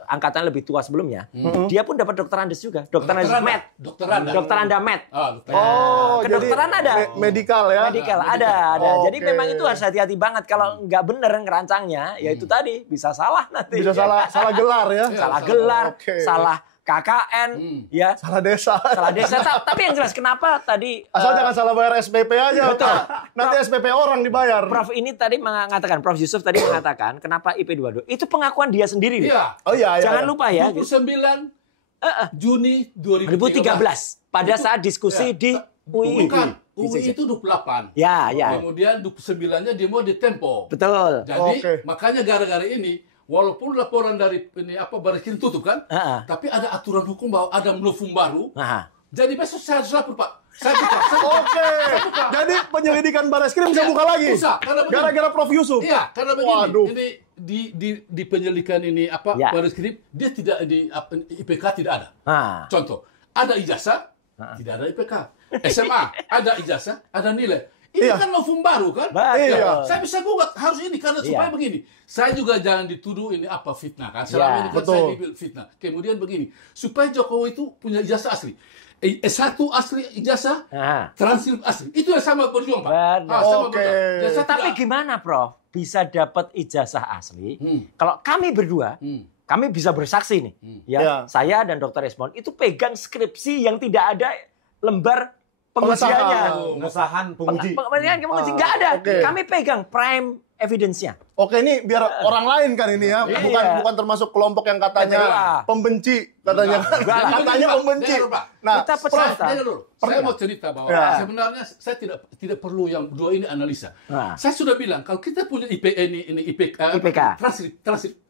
angkatan lebih tua sebelumnya, dia pun dapat doktorandus juga. Doktorandus Med. Doktoranda Med. Kedokteran ada. Medikal ya. Medikal ada. Jadi memang itu harus hati-hati banget. Kalau nggak bener ngerancangnya, ya itu tadi bisa salah nanti. Bisa salah gelar ya. Salah gelar, salah KKN, ya. Salah desa. Tapi yang jelas kenapa tadi asal jangan salah bayar SPP aja. Betul. Nanti SPP orang dibayar. Prof ini tadi mengatakan, Prof Yusuf tadi mengatakan kenapa IP 22. Itu pengakuan dia sendiri. Iya. Oh iya. Jangan lupa ya. 29 Juni 2013 pada saat diskusi di UI. Bukan, UI itu 28. Ya. Kemudian 29-nya demo di Tempo. Betul. Jadi makanya gara-gara ini walaupun laporan dari ini Barreskrim tutup kan, tapi ada aturan hukum bahwa ada novum baru. Jadi besok saya harus lapor, Pak. Saya buka. Jadi penyelidikan Barreskrim bisa buka lagi. Bisa, gara-gara Prof Yusuf. Iya, karena begini. Ini di penyelidikan ini Barreskrim dia tidak di IPK tidak ada. Contoh, ada ijazah, tidak ada IPK. SMA ada ijazah, ada nilai. Ini kan novum baru kan? Saya bisa gugat harus ini karena supaya begini. Saya juga jangan dituduh ini fitnah kan. Selama ini kan saya dibilang fitnah. Kemudian begini, supaya Jokowi itu punya ijazah asli. S1 asli ijazah, transkrip asli. Itu yang sama berjuang, Pak. Tapi gimana, Prof? Bisa dapat ijazah asli. Kalau kami berdua, kami bisa bersaksi nih. Saya dan Dr. Esmond itu pegang skripsi yang tidak ada lembar pengujiannya. penguji nggak ada. Kami pegang prime evidence-nya. Oke, ini biar orang lain kan ini ya, bukan termasuk kelompok yang katanya pembenci katanya. Katanya pembenci. Nah, saya mau cerita bahwa sebenarnya saya tidak perlu yang dua ini analisa. Saya sudah bilang kalau kita punya IPK transkrip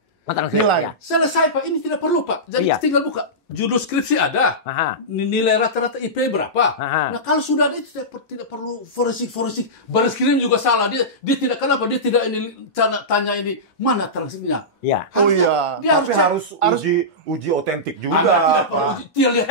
nilai. Selesai, Pak. Ini tidak perlu, Pak. Jadi tinggal buka. Judul skripsi ada. Nilai rata-rata IP berapa. Nah, kalau sudah ada itu tidak perlu forensik. Barreskrim juga salah. Dia tidak, kenapa? Dia tidak ini tanya ini mana transkripnya. Iya. Dia tapi harus uji otentik juga. Tidak perlu uji. Dia lihat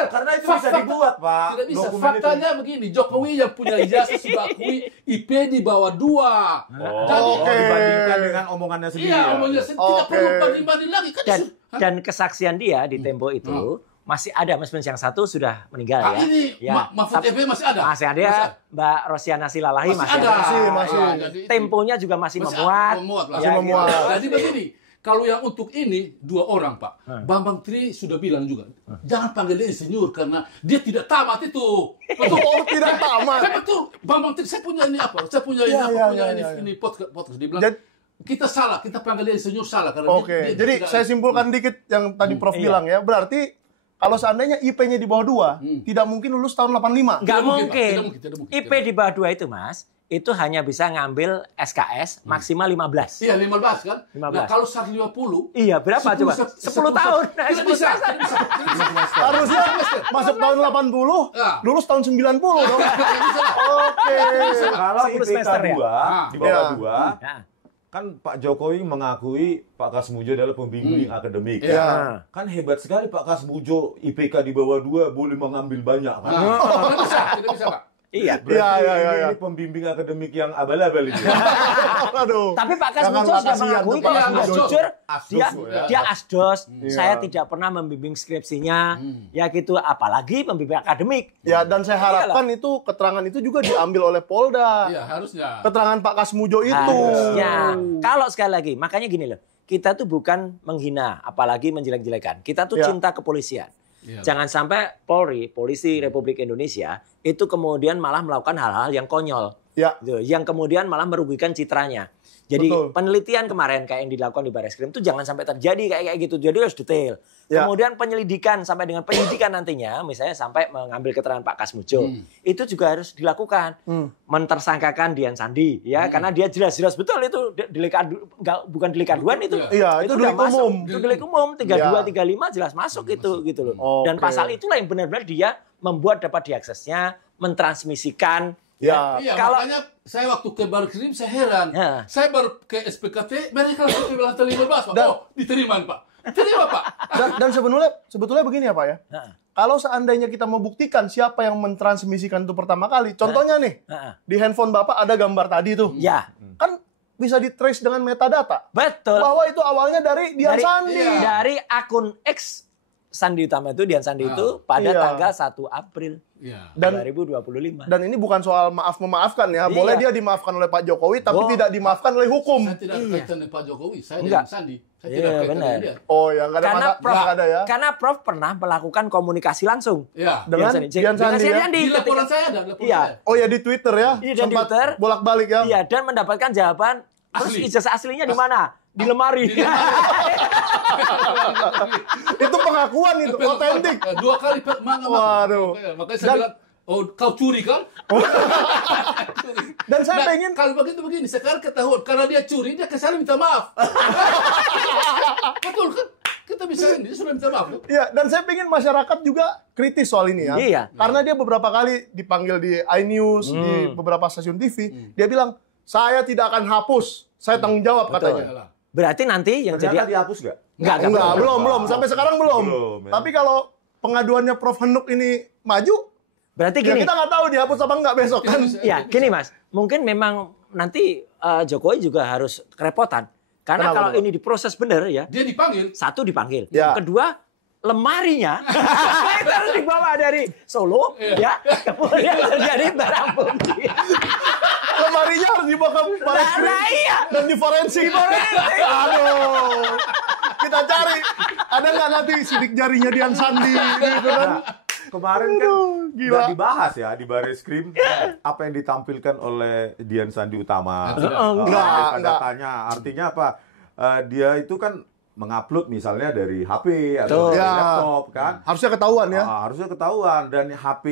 karena itu bisa dibuat, Pak. Tidak bisa. Faktanya begini, Jokowi yang punya ijazah sudah akui IP di bawah 2. Jadi dibandingkan dengan omongannya sendiri. Iya, omongannya sendiri. Tidak perlu banding-banding lagi kan. Dan kesaksian dia di Tempo itu masih ada, meskipun yang satu sudah meninggal ya. Ini Mahfud FB masih ada. Masih ada. Mbak Rosiana Silalahi masih ada. Masih. Temponya juga masih memuat. Jadi begini, kalau yang untuk ini 2 orang, Pak. Bambang Tri sudah bilang juga, jangan panggil dia insinyur karena dia tidak tamat itu. Betul. Tidak tamat. Betul. Bambang Tri, saya punya ini Saya punya ini podcast. Dia bilang kita salah, kita panggil dia insinyur salah karena Oke, jadi saya simpulkan dikit yang tadi Prof bilang ya. Berarti kalau seandainya IP-nya di bawah 2, tidak mungkin lulus tahun 85. Nggak mungkin, Pak. mungkin. Tidak mungkin. IP di bawah 2 itu, Mas, itu hanya bisa ngambil SKS maksimal 15. Iya, 15 kan? 15. Nah, kalau 150, Iya, berapa coba? 10 tahun. Tidak bisa. Harusnya masuk tahun 80, lulus tahun 90 dong. Oke. Kalau 10 IPK semester ya? 2 di bawah Iya. 2, Nah, kan Pak Jokowi mengakui Pak Kasmujo adalah pembimbing akademik. Iya. Kan hebat sekali Pak Kasmujo, IPK di bawah 2 boleh mengambil banyak kan? tidak bisa, Pak. iya. Berarti Iya. ini pembimbing akademik yang abal-abal itu. Aduh. Tapi Pak Jangan Kasmujo sudah kasihan mengakui tuh Pak kalau Kasmujo. jujur Asdos dia ya. dia asdos. Iya. Saya tidak pernah membimbing skripsinya. Ya gitu, apalagi pembimbing akademik. Ya, dan saya harapkan itu keterangan itu juga diambil oleh Polda. Iya, harusnya. Keterangan Pak Kasmujo itu. Harusnya. Kalau sekali lagi, makanya gini loh. Kita tuh bukan menghina, apalagi menjelek-jelekan. Kita tuh Ya. cinta kepolisian. Iya. Jangan sampai Polri, Polisi Republik Indonesia, itu kemudian malah melakukan hal-hal yang konyol. Ya. Gitu, yang kemudian malah merugikan citranya. Jadi Betul. penelitian kemarin kayak yang dilakukan di Barreskrim itu jangan sampai terjadi kayak gitu. Jadi harus detail. Ya. Kemudian penyelidikan sampai dengan penyidikan nantinya, misalnya sampai mengambil keterangan Pak Kasmujo, itu juga harus dilakukan. Mentersangkakan Dian Sandi, ya, karena dia jelas-jelas betul itu delik bukan delik aduan itu. Iya, itu udah delik masuk. umum. Itu delik umum 32, 35 jelas masuk itu gitu loh. Dan Oke. pasal itulah yang benar-benar dia membuat dapat diaksesnya, mentransmisikan. Ya. Iya, Kalau- makanya saya waktu ke Barreskrim saya heran. Ya. Saya baru ke SPKT, mereka langsung ke lantai 15, Pak. Dan- Oh, diterima, Pak. Terima, Pak. Dan sebetulnya begini ya Pak ya. Heeh. Kalau seandainya kita membuktikan siapa yang mentransmisikan itu pertama kali, contohnya nih, Heeh. di handphone Bapak ada gambar tadi tuh. Ya, Kan bisa di-trace dengan metadata. betul. Bahwa itu awalnya dari Dian Sandi. Iya. Dari akun X Sandi Utama itu, Dian Sandi itu pada Iya. tanggal 1 April Iya. Dan 2025. dan ini bukan soal maaf-memaafkan ya. Iya. Boleh dia dimaafkan oleh Pak Jokowi, tapi Oh. tidak dimaafkan oleh hukum. Saya tidak kaitan dengan Pak Jokowi, saya Enggak. dengan Sandi. Saya Iya, tidak kaitan benar. dengan dia. Oh ya, nggak ada Karena masalah. Prof, Nggak ada ya. karena Prof pernah melakukan komunikasi langsung. Iya. Dengan Dian Dian Sandi ya. Sandi Di laporan ketika- saya ada, laporan Iya. saya. Oh ya di Twitter ya. Iya, dan di Sempat Twitter. bolak-balik ya. Iya, dan mendapatkan jawaban. Terus Asli. ijazah aslinya di mana? Di lemari. Di lemari. Itu pengakuan itu, otentik. Dua kali Pak Mangga. Waduh. Makanya saya Dan- bilang, oh kau curi kan? Dan saya pengen kalau begitu begini, sekarang ketahuan karena dia curi, dia kesana minta maaf. Betul kan? Kita bisa ini, dia sudah minta maaf. Kan? Iya, dan saya pengen masyarakat juga kritis soal ini ya. Iya. Karena dia beberapa kali dipanggil di iNews, di beberapa stasiun TV, dia bilang, "Saya tidak akan hapus, saya tanggung jawab," katanya. Yalah. Berarti nanti yang Ternyata jadi dihapus nggak? Enggak, belum. Sampai sekarang belum. Belum, ya. Tapi kalau pengaduannya Prof Henuk ini maju, berarti ya gini. kita nggak tahu dihapus apa enggak besok kan. Ya, gini Mas. Mungkin memang nanti Jokowi juga harus kerepotan. Karena Kenapa, kalau Pak? ini diproses benar ya, Dia dipanggil. satu dipanggil. Ya. Kedua, lemarinya itu harus dibawa dari Solo, ya. Kemudian terjadi barang bukti. Lemarinya harus dibawa ke Barreskrim Nah, iya. dan diforensik. Aduh. Kita cari ada nggak nanti sidik jarinya Dian Sandi gitu kan. Kemarin kan gila. nggak dibahas ya di Barreskrim apa yang ditampilkan oleh Dian Sandi Utama. Enggak. Datanya artinya apa? Dia itu kan mengupload misalnya dari HP atau Betul. dari Ya. laptop kan. Harusnya ketahuan ya. Harusnya ketahuan dan HP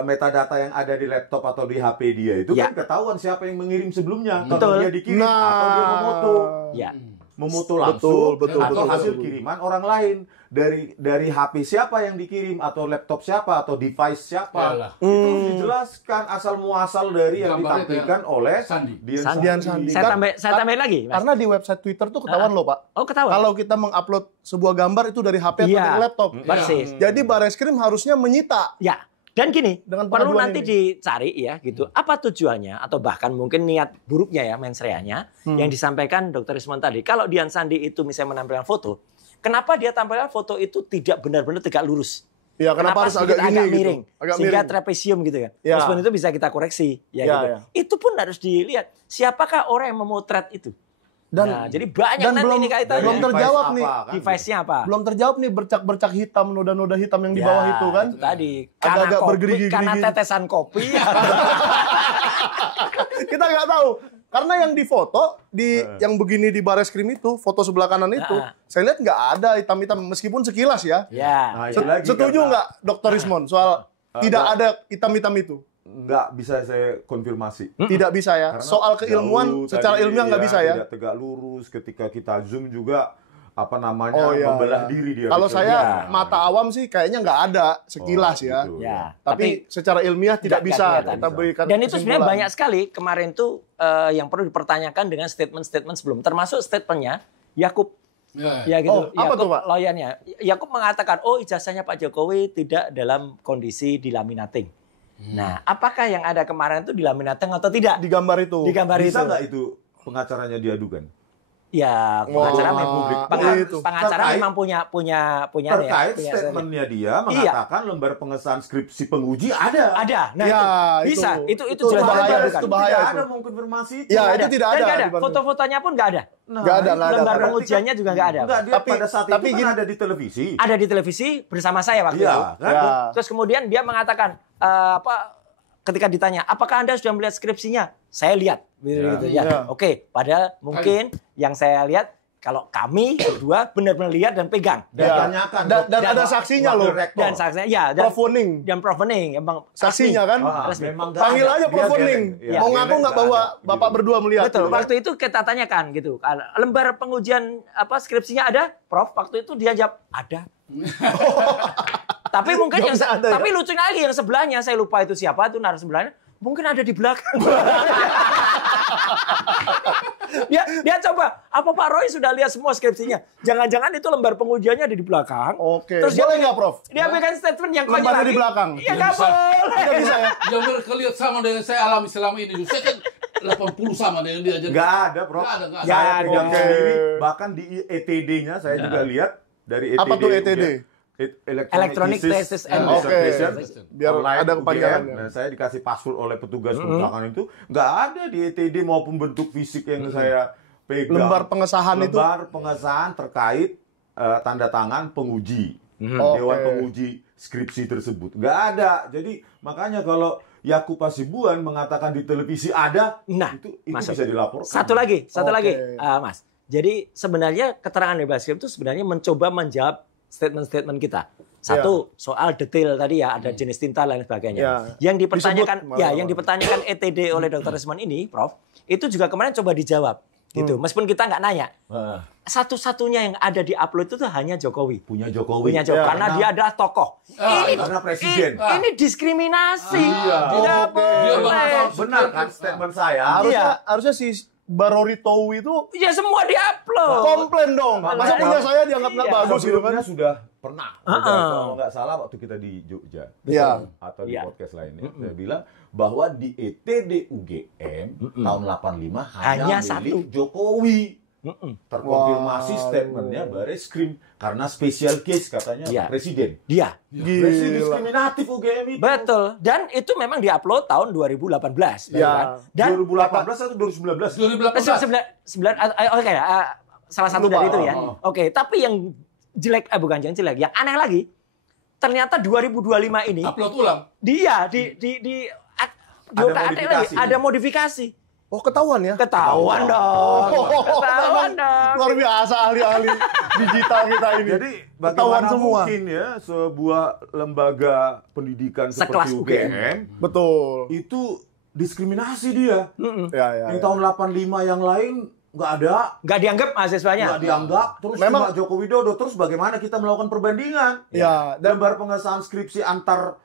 metadata yang ada di laptop atau di HP dia itu Ya. kan ketahuan siapa yang mengirim sebelumnya. Betul. Kalau dia dikirim atau dia memoto. Ya. Memoto langsung Betul, atau betul, hasil betul. kiriman orang lain dari HP siapa yang dikirim atau laptop siapa atau device siapa Yalah. itu dijelaskan asal muasal dari yang Gambarnya ditampilkan oleh Sandi. Dian Sandi. Saya tambahin lagi, Mas. Karena di website Twitter tuh ketahuan loh Pak. Oh, ketahuan. Kalau kita mengupload sebuah gambar itu dari HP atau Iya. dari laptop. Persis. Jadi Barreskrim harusnya menyita. Ya. Dan gini, Dengan perlu pengaduan nanti ini. dicari ya gitu. Apa tujuannya atau bahkan mungkin niat buruknya ya mensreanya yang disampaikan Dr. Rismon tadi. Kalau Dian Sandi itu misalnya menampilkan foto, kenapa dia tampilkan foto itu tidak benar-benar tegak lurus? Ya, kenapa harus agak sedikit gini gitu? miring, Agak sehingga miring. trapesium gitu kan. Ya. Meskipun itu bisa kita koreksi ya, Ya, gitu. ya. Itu pun harus dilihat siapakah orang yang memotret itu. Dan Nah, jadi banyak dan nanti belum- ini kaitannya. belum terjawab nih. kan? Device-nya apa? belum terjawab nih bercak-bercak hitam, noda-noda hitam yang di bawah itu kan. Itu tadi. Agak-agak Karena kopi, bergerigi-gerigi. karena tetesan kopi. Kita nggak tahu. Karena yang difoto yang begini di Bareskrim itu, foto sebelah kanan itu, saya lihat nggak ada hitam-hitam meskipun sekilas ya. Nah, itu lagi Setuju nggak, Dr. Rismon, soal tidak ada hitam-hitam itu? Nggak bisa saya konfirmasi. Tidak bisa ya. Karena Soal keilmuan secara ilmiah nggak bisa ya. Tidak tegak lurus. Ketika kita zoom juga membelah diri dia. Kalau saya mata awam sih kayaknya nggak ada sekilas ya. Gitu. Tapi secara ilmiah tidak bisa kita berikan. Dan itu sebenarnya banyak sekali kemarin tuh yang perlu dipertanyakan dengan statement-statement sebelum, termasuk statementnya Yakub. Ya gitu. Apa tuh, Pak? Lawyernya. Yakub mengatakan, ijazahnya Pak Jokowi tidak dalam kondisi dilaminating. Nah, apakah yang ada kemarin itu dilaminating atau tidak? Di gambar itu. Bisa nggak itu pengacaranya diadukan? Ya, pengacara memang punya terkait statementnya dia mengatakan lembar pengesahan skripsi penguji ada. Nah, ya, bisa. Itu jelas bahaya. Itu bahaya. Tidak ada mengkonfirmasi itu. Ya, itu tidak ada. Foto-fotonya pun nggak ada. Nggak ada. Lembar pengujiannya juga nggak ada. Dia pada saat itu kan ada di televisi. Ada di televisi bersama saya waktu itu. Terus kemudian dia mengatakan ketika ditanya, apakah Anda sudah melihat skripsinya? Saya lihat. Gitu. Oke, padahal mungkin yang saya lihat, kalau kami berdua benar-benar lihat dan pegang. Dan ada saksinya loh. Dan saksinya, Prof Wening. Emang saksinya kan? Memang panggil aja Prof Wening. Mau ngaku nggak bahwa Bapak berdua melihat? Betul, waktu itu kita tanyakan gitu. Lembar pengujian skripsinya ada? Prof, waktu itu dia jawab, ada. Tapi mungkin tapi lucunya lagi yang sebelahnya, saya lupa itu siapa, itu narasumber sebelahnya, mungkin ada di belakang. dia coba, apa Pak Roy sudah lihat semua skripsinya? Jangan-jangan itu lembar pengujiannya ada di belakang. Oke. Terus boleh nggak, Prof? Dia berikan statement yang konyol lembarnya lagi. Di belakang. Iya, nggak boleh. Nggak bisa ya? Yang berkelihat sama dengan saya alami selama ini. Saya kan 80 sama dengan dia. Nggak ada, Prof. Nggak ada. Saya pegang sendiri, bahkan di ETD-nya saya juga lihat dari ETD. Apa tuh ETD? Electronic Thesis and Dissertation. Biar ada kepanjangannya. Dan saya dikasih password oleh petugas perpustakaan itu, nggak ada di ETD maupun bentuk fisik yang saya pegang. Lembar pengesahan itu. Lembar pengesahan terkait tanda tangan penguji, dewan penguji skripsi tersebut, nggak ada. Jadi makanya kalau Yakub Hasibuan mengatakan di televisi ada, itu bisa dilaporkan. Satu lagi, Mas. Jadi sebenarnya keterangan dari Bareskrim itu sebenarnya mencoba menjawab statement-statement kita. Satu, soal detail tadi ya, ada jenis tinta dan lain sebagainya. Yang dipertanyakan ETD oleh Dr. Rismon ini, Prof, itu juga kemarin coba dijawab. Gitu. Meskipun kita nggak nanya. Satu-satunya yang ada di upload itu hanya Jokowi. Punya Jokowi. Karena dia adalah tokoh. Karena presiden. Ini diskriminasi. Tidak boleh. Benar kan statement saya? Harusnya si Baroritowi itu semua diupload. Komplain dong. Masa punya saya dianggap nggak bagus gitu kan? Sudah pernah. Kalau nggak salah waktu kita di Jogja atau di podcast lainnya, saya bilang bahwa di ETD UGM tahun 85 hanya milik Jokowi. Terkonfirmasi statementnya Bareskrim karena special case katanya presiden. Presiden diskriminatif UGM itu. Betul. Dan itu memang diupload tahun 2018. Dan 2018 atau 2019? 2019. Salah satu dari itu ya. Oke, tapi yang jelek, bukan yang jelek, yang aneh lagi, ternyata 2025 ini upload ulang. Dia ada modifikasi. Oh, ketahuan ya? Ketahuan dong. Ketahuan dong. Luar biasa ahli-ahli digital kita ini. Jadi bagaimana mungkin ya sebuah lembaga pendidikan seperti UGM betul itu diskriminasi dia. Yang tahun 85 yang lain nggak dianggap mahasiswanya. Nggak dianggap. Terus Pak Joko Widodo. Terus bagaimana kita melakukan perbandingan? Lembar pengesahan skripsi antar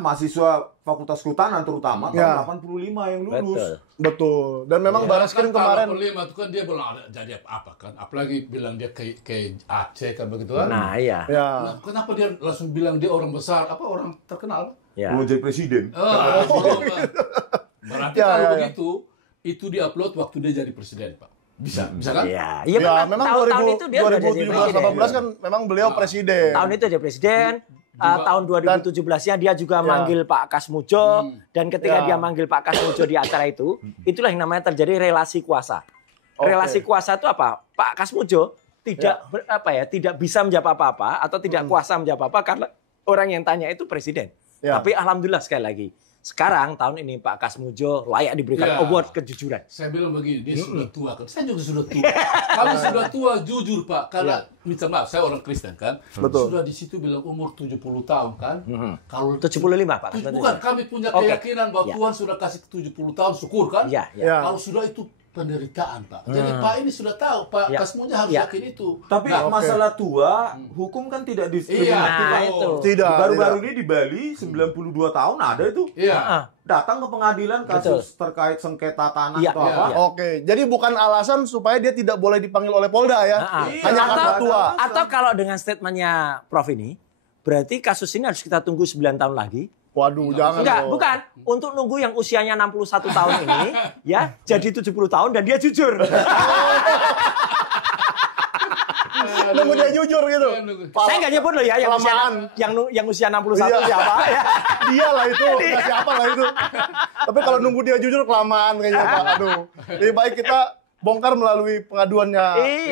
mahasiswa Fakultas Kehutanan terutama tahun 85 yang lulus. Betul. Dan memang Bareskrim kemarin 85 itu kan dia belum ada jadi apa kan. Apalagi bilang dia ke Aceh kan begitu kan. Nah, iya. Nah, kenapa dia langsung bilang dia orang besar, orang terkenal? Belum jadi presiden. Berarti kalau begitu itu diupload waktu dia jadi presiden, Pak. Bisa kan? Iya, memang tahun itu dia 2017-18 kan memang beliau presiden. Tahun itu dia presiden. Tahun 2017-nya dia juga manggil Pak Kasmujo, dan ketika dia manggil Pak Kasmujo di acara itu, itulah yang namanya terjadi relasi kuasa. Relasi kuasa itu apa? Pak Kasmujo tidak bisa menjawab apa-apa atau tidak kuasa menjawab apa karena orang yang tanya itu presiden. Tapi alhamdulillah sekali lagi, sekarang tahun ini Pak Kasmujo layak diberikan award kejujuran. Saya bilang begini, dia sudah tua kan. Saya juga sudah tua. Kami sudah tua jujur Pak. Karena minta maaf, saya orang Kristen kan. Betul. Sudah di situ bilang umur 70 tahun kan. Kalau 75 Pak. bukan, kami punya keyakinan bahwa Tuhan sudah kasih 70 tahun, syukur kan. Iya. Kalau sudah itu penderitaan Pak. Jadi Pak ini sudah tahu, Pak Kasmujo harus yakin itu. Tapi masalah tua, hukum kan tidak diskriminatif. Nah, itu. Tidak. Baru-baru ini di Bali 92 tahun ada itu. Iya. Datang ke pengadilan kasus terkait sengketa tanah atau apa. Oke, jadi bukan alasan supaya dia tidak boleh dipanggil oleh Polda ya. Hanya karena tua. Atau kalau dengan statementnya Prof ini, berarti kasus ini harus kita tunggu 9 tahun lagi. Waduh, jangan. Enggak, dong. bukan. Untuk nunggu yang usianya 61 tahun ini, ya, jadi 70 tahun dan dia jujur. Nunggu dia jujur gitu. Saya nggak nyebut loh ya, yang usia 61 siapa ya. Dia lah itu, nggak siapa lah itu. Tapi kalau nunggu dia jujur kelamaan kayaknya Pak. Aduh. Lebih baik kita bongkar melalui pengaduannya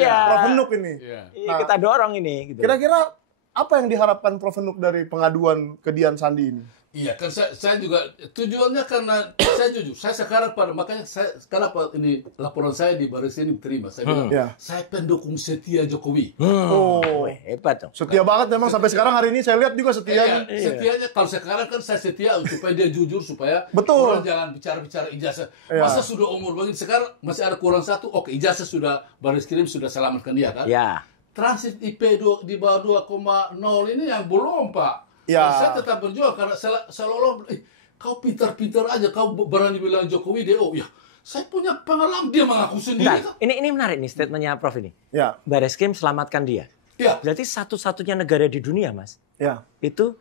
Prof Henuk ini. Iya, kita dorong ini. Gitu. Kira-kira apa yang diharapkan Prof Henuk dari pengaduan ke Dian Sandi ini? Iya, kan saya juga tujuannya karena saya jujur, saya sekarang makanya saya sekarang ini laporan saya di Baris ini diterima. Saya bilang, saya pendukung setia Jokowi. Oh, hebat dong. setia banget memang sampai sekarang hari ini saya lihat juga setianya. Setianya kalau sekarang kan saya setia supaya dia jujur supaya Betul. orang jangan bicara ijazah. Masa sudah umur begini sekarang masih ada kurang satu, oke ijazah sudah Baris Krim sudah selamatkan dia kan? Ya. Transit IP di bawah 2,0 ini yang belum Pak. Ya. Saya tetap berjuang karena seolah-olah kau pintar-pintar aja, kau berani bilang Jokowi DO. Ya, saya punya pengalaman, dia mengaku sendiri. Nah, ini menarik nih statementnya Prof ini. Ya. Bareskrim selamatkan dia. Ya. Berarti satu-satunya negara di dunia, Mas, Ya. itu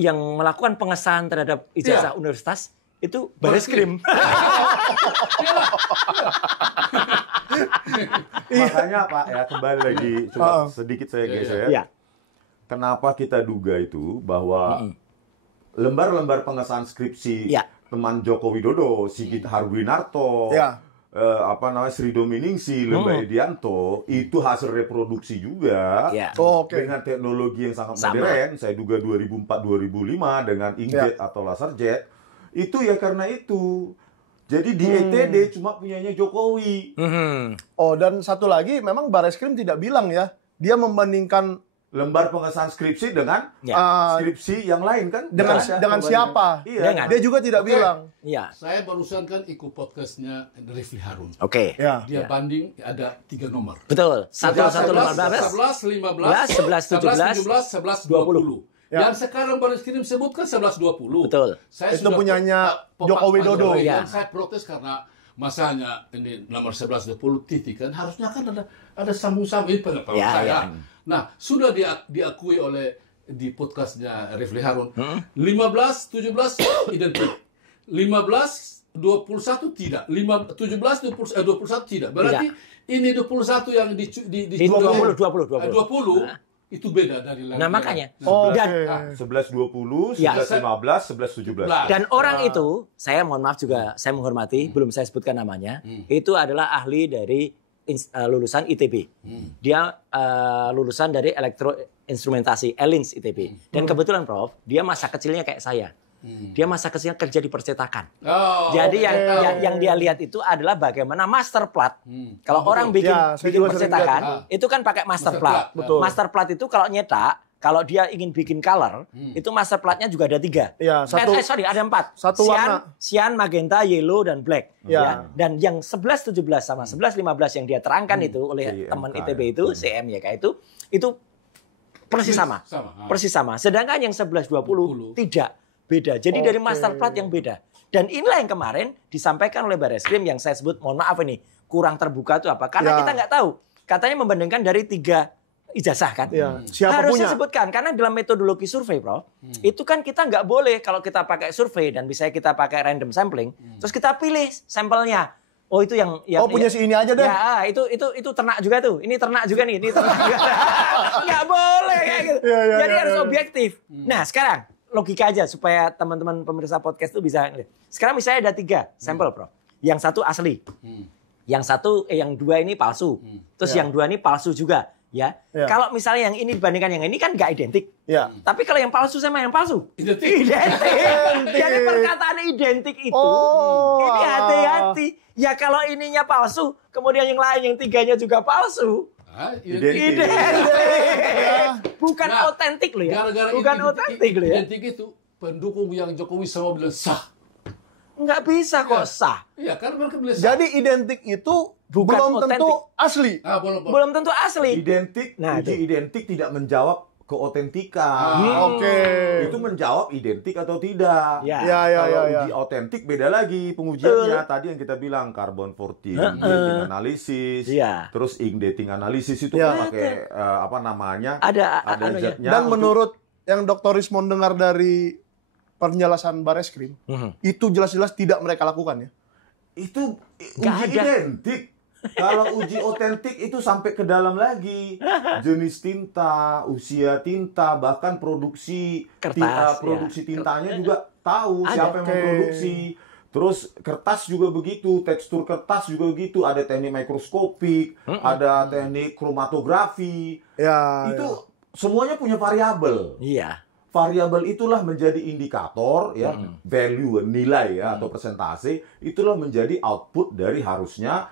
yang melakukan pengesahan terhadap ijazah universitas itu Bareskrim. Makanya Pak ya, kembali lagi coba sedikit saya geser. Ya. Kenapa kita duga itu bahwa lembar-lembar pengesahan skripsi teman Joko Widodo, Sigit Harwinarto, Sri Dominingsi, Lemba Edianto, itu hasil reproduksi juga dengan teknologi yang sangat modern. Saya duga 2004-2005 dengan inkjet atau laserjet. Itu ya karena itu. Jadi di ETD cuma punyanya Jokowi. Oh, dan satu lagi memang Bareskrim tidak bilang ya, dia membandingkan lembar pengesahan skripsi dengan skripsi yang lain kan? Dengan siapa? Iya. Dia juga tidak bilang. Iya. Saya barusan kan ikut podcastnya Rifli Harun. Oke. Dia banding ada 3 nomor. Betul. 11, 15, 11, 20. Yang sekarang Baris Krim sebutkan 11-20. Betul. Saya itu punyanya Joko Widodo. Dan saya protes karena masanya ini nomor 11-20 titik kan harusnya kan ada sambung-sambung ini pendapat saya. Nah, sudah diakui oleh di podcastnya Rifli Harun. 15, 17 identik. 15, 21 tidak. 17, 21 tidak. Berarti ini 21 yang di 20. Itu beda dari lain. Nah, makanya. 11-20, 11-15, 11-17. Dan orang itu, saya mohon maaf juga, saya menghormati, belum saya sebutkan namanya, itu adalah ahli dari lulusan ITB. Dia lulusan dari elektroinstrumentasi, ELINS ITB. Dan kebetulan Prof, dia masa kecilnya kayak saya. Dia masa kecilnya kerja di percetakan. Jadi yang dia lihat itu adalah bagaimana master plat. Kalau orang bikin percetakan, itu kan pakai master plat. Master plat itu kalau nyetak, kalau dia ingin bikin color, itu master platnya juga ada 3. Ya, ada 4. Satu warna. Cyan, magenta, yellow, dan black. Ya. Dan yang 11-17 sama 11-15 yang dia terangkan itu oleh teman ITB itu, CM ya kayak itu persis sama. Persis sama. Sedangkan yang 11-20 tidak. Beda. Jadi dari master plat yang beda. Dan inilah yang kemarin disampaikan oleh Bareskrim yang saya sebut, mohon maaf ini, kurang terbuka itu apa? Karena kita nggak tahu. Katanya membandingkan dari 3 ijazah kan? Siapa harusnya punya? sebutkan. Karena dalam metodologi survei, Prof, itu kan kita nggak boleh kalau kita pakai survei dan misalnya kita pakai random sampling, terus kita pilih sampelnya. Oh itu yang punya si ini aja deh. Ya, itu ternak juga tuh. Ini ternak juga nih, ini ternak juga. Nggak boleh kayak gitu. Jadi harus objektif. Nah, sekarang logika aja supaya teman-teman pemirsa podcast itu bisa ngeliat. Sekarang misalnya ada 3 sampel, Prof. Yang 1 asli. Yang 2 ini palsu. Terus yang 2 ini palsu juga. ya. Ya. Kalau misalnya yang ini dibandingkan yang ini kan nggak identik. Ya. Tapi kalau yang palsu sama yang palsu Identik. Jadi perkataan identik itu ini hati-hati. Ya kalau ininya palsu, kemudian yang lain yang tiganya juga palsu. Identik. Bukan Nah, otentik loh ya. Gara-gara Bukan otentik loh ya. Identik itu pendukung yang Jokowi sama bilang sah. Nggak bisa kok sah. Iya, karena mereka bilang sah. Jadi identik itu Bukan belum tentu otentik. asli. Belum tentu asli. Identik, Nah, uji itu. identik tidak menjawab keotentikan. Oke. Itu menjawab identik atau tidak. Ya. Ya, ya, Kalau ya, uji ya. otentik beda lagi pengujiannya. Tadi yang kita bilang carbon 14 dating analysis, Iya. terus ink dating analysis itu Ya. kan pakai apa namanya? Ada anunya. zatnya Dan untuk- menurut yang Dr. Rismond dengar dari penjelasan Bareskrim, itu jelas-jelas tidak mereka lakukan ya. itu Nggak uji ada. identik. Kalau uji otentik itu sampai ke dalam lagi, jenis tinta, usia tinta, bahkan produksi Kertas, produksi ya. tintanya juga tahu Ada. siapa yang memproduksi. Terus kertas juga begitu, tekstur kertas juga begitu, ada teknik mikroskopik, ada teknik kromatografi. Ya. Itu semuanya punya variabel. Iya. Variabel itulah menjadi indikator ya, value, nilai ya atau persentase, itulah menjadi output dari harusnya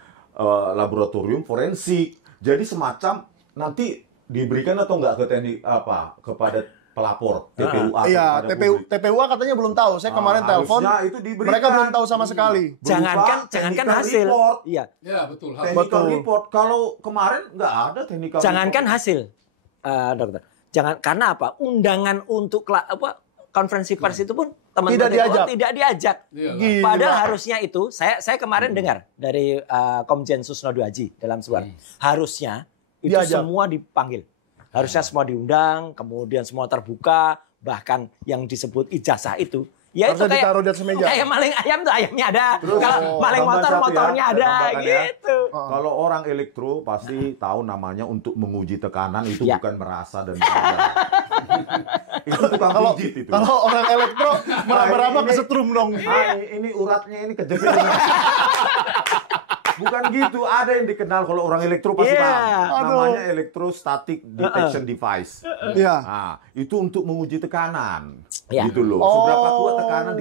laboratorium forensik. Jadi semacam nanti diberikan atau enggak ke teknik apa kepada pelapor TPUA. Iya, kepada TPU publik. TPUA katanya belum tahu. Saya kemarin telepon, Harusnya itu diberikan. mereka belum tahu sama sekali. Berupa Jangankan technical hasil. report. Iya. Ya, betul. Technical Betul. report. Kalau kemarin nggak ada technical Jangankan report. hasil, dokter. Karena apa? Undangan untuk konferensi pers itu pun teman-teman tidak diajak. Iya, Gila. Padahal harusnya itu, saya kemarin dengar dari Komjen Susnodo Haji dalam suara, harusnya itu Diajak. semua dipanggil. Harusnya semua diundang, kemudian semua terbuka, bahkan yang disebut ijazah itu. Ya itu Harusnya ditaruh di atas meja. kayak maling ayam tuh ayamnya ada. Terus, Kalau maling tambah motor satu ya, motornya saya ada tambahkan ya. gitu. Kalau orang elektro pasti tahu namanya untuk menguji tekanan itu Ya. bukan merasa dan sadar. Itu tukang pijit itu. Kalau orang elektro meraba-raba ini- kesetrum dong. Ini uratnya ini kejepit. Bukan gitu, ada yang dikenal kalau orang elektro pasti Iya. paham. Aduh. Namanya electrostatic detection device. Iya. Nah, itu untuk menguji tekanan. Iya. Gitu loh. Seberapa kuat tekanan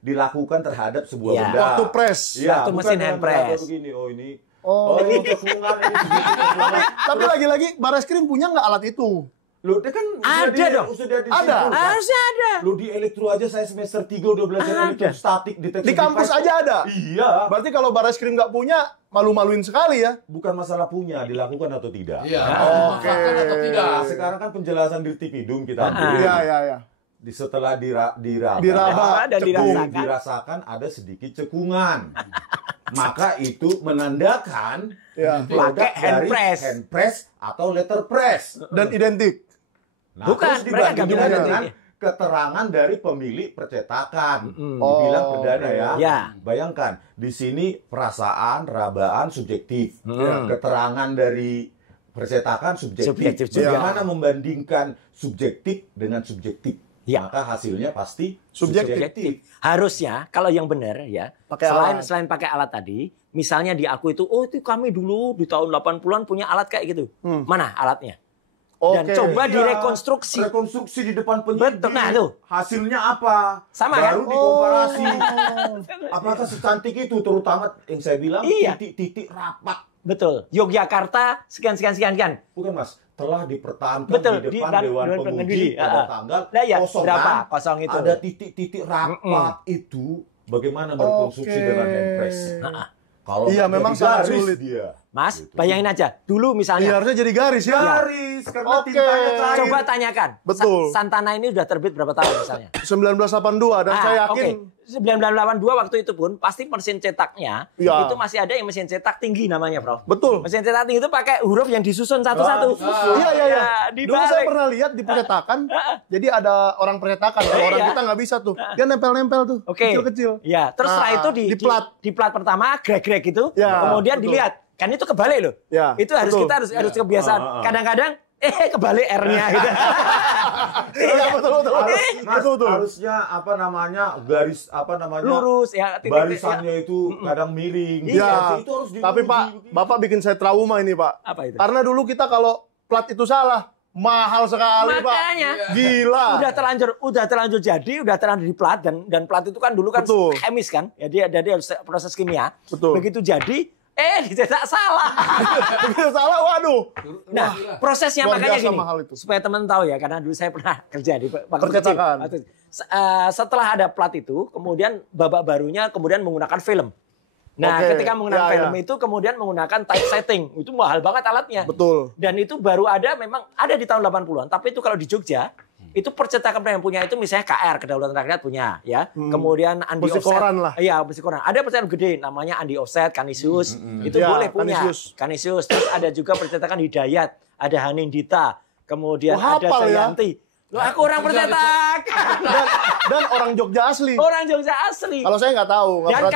dilakukan terhadap sebuah Iya. benda. Waktu press. Iya, Waktu bukan mesin dengan hand press. berapa begini. Oh ini Oh. ini cekungan, ini sedikit cekungan. Tapi lagi-lagi Bareskrim punya nggak alat itu? Loh, dia kan Ada dong. sudah di Ada. situ, Pak. Harusnya ada. Loh, di elektro aja saya semester 3 udah belajar Ada. electrostatic detection Di kampus device. aja ada. Iya. Berarti kalau Bareskrim nggak punya, malu-maluin sekali ya. Bukan masalah punya, dilakukan atau tidak. Iya. Oke. Dimanfaatkan atau tidak? Nah, sekarang kan penjelasan di Tipidum kita ambil. Iya, iya, iya. Setelah diraba, Diraba, dan cekung. dirasakan. ada sedikit cekungan. Maka itu menandakan Ya. produk Pakai hand dari press. hand press atau letter press. Dan identik. Nah, Bukan, terus mereka dibandingkan nggak bilang dengan itu. keterangan dari pemilik percetakan. Oh, Dibilang perdana ya. Ya. Bayangkan, di sini perasaan, rabaan subjektif. Hmm. Keterangan dari percetakan subjektif. Subjektif juga. Bagaimana membandingkan subjektif dengan subjektif? Ya. Maka hasilnya pasti Subjektif. Subjektif. Harusnya kalau yang benar ya, Pakai alat. selain pakai alat tadi, misalnya di aku itu, oh itu kami dulu di tahun 80-an punya alat kayak gitu. Mana alatnya? Dan Oke. coba Iya, direkonstruksi. rekonstruksi di depan penyidik. Betul, nah tuh. Hasilnya apa? Sama, Baru kan? dikomparasi. Apakah secantik itu? Terutama yang saya bilang Iya. titik-titik rapat. Betul. Yogyakarta sekian. Bukan Mas, telah dipertahankan Betul, di di depan depan Dewan Dewan Penguji Penguji. pada tanggal Nah, ya, kosong berapa? kan? Kosong itu. Ada titik-titik rapat itu bagaimana berkonstruksi Oke. dengan hand press. Kalau Iya, jadi memang sangat garis sulit. dia. Mas, Gitu. bayangin aja. Dulu Iya, misalnya, harusnya jadi garis ya. Garis, karena Oke. tintanya cair. coba tanyakan. Betul. Santana ini udah terbit berapa tahun misalnya? 1982 dan saya yakin Oke. 1982 waktu itu pun pasti mesin cetaknya Ya. itu masih ada yang mesin cetak tinggi namanya, Prof. betul. Mesin cetak tinggi itu pakai huruf yang disusun satu-satu. Iya, iya, iya. Ya, Dulu saya dibalik. pernah lihat di percetakan, jadi ada orang percetakan. Kalau orang Iya. kita nggak bisa tuh. Dia nempel-nempel tuh, Oke. kecil-kecil. Ya, terus setelah Nah, itu di plat. di plat pertama grek-grek itu, Ya, kemudian betul. dilihat. Kan itu kebalik loh. Ya, Itu harus betul. kita harus kebiasaan. Kadang-kadang kebalik R-nya gitu. Iya, betul, betul. Mas, Betul, betul. harusnya apa namanya garis apa namanya Lurus ya, titik-titik, barisannya itu kadang miring. Iya. Itu harus Tapi diuji Pak, begitu. Bapak bikin saya trauma ini Pak. Apa itu? Karena dulu kita kalau plat itu salah. Mahal sekali, Makanya, Pak. Gila. Udah terlanjur jadi, udah terlanjur di plat dan plat itu kan dulu kan chemis kan. Ya dia harus proses kimia. Betul. Begitu jadi, dicetak salah. Begitu salah, waduh. Nah, prosesnya Luar makanya biasa gini. mahal itu. Supaya teman tahu ya, karena dulu saya pernah kerja di bank Percetakan. kecil. Setelah ada plat itu, kemudian babak barunya kemudian menggunakan film. Nah, ketika menggunakan film itu kemudian menggunakan typesetting. Itu mahal banget alatnya. Betul. Dan itu baru memang ada di tahun 80-an. Tapi itu kalau di Jogja, itu percetakan yang punya itu misalnya KR, Kedaulatan Rakyat punya. Ya. Kemudian Andi Besi Offset. koran lah. Iya, besi koran. Ada percetakan gede, namanya Andi Offset, Kanisius. Itu boleh punya. Kanisius. Terus ada juga percetakan Hidayat. Ada Hanindita. Kemudian ada Jayanti. Loh, aku orang percetak. Dan orang Jogja asli. Orang Jogja asli. Kalau saya nggak tahu. Dan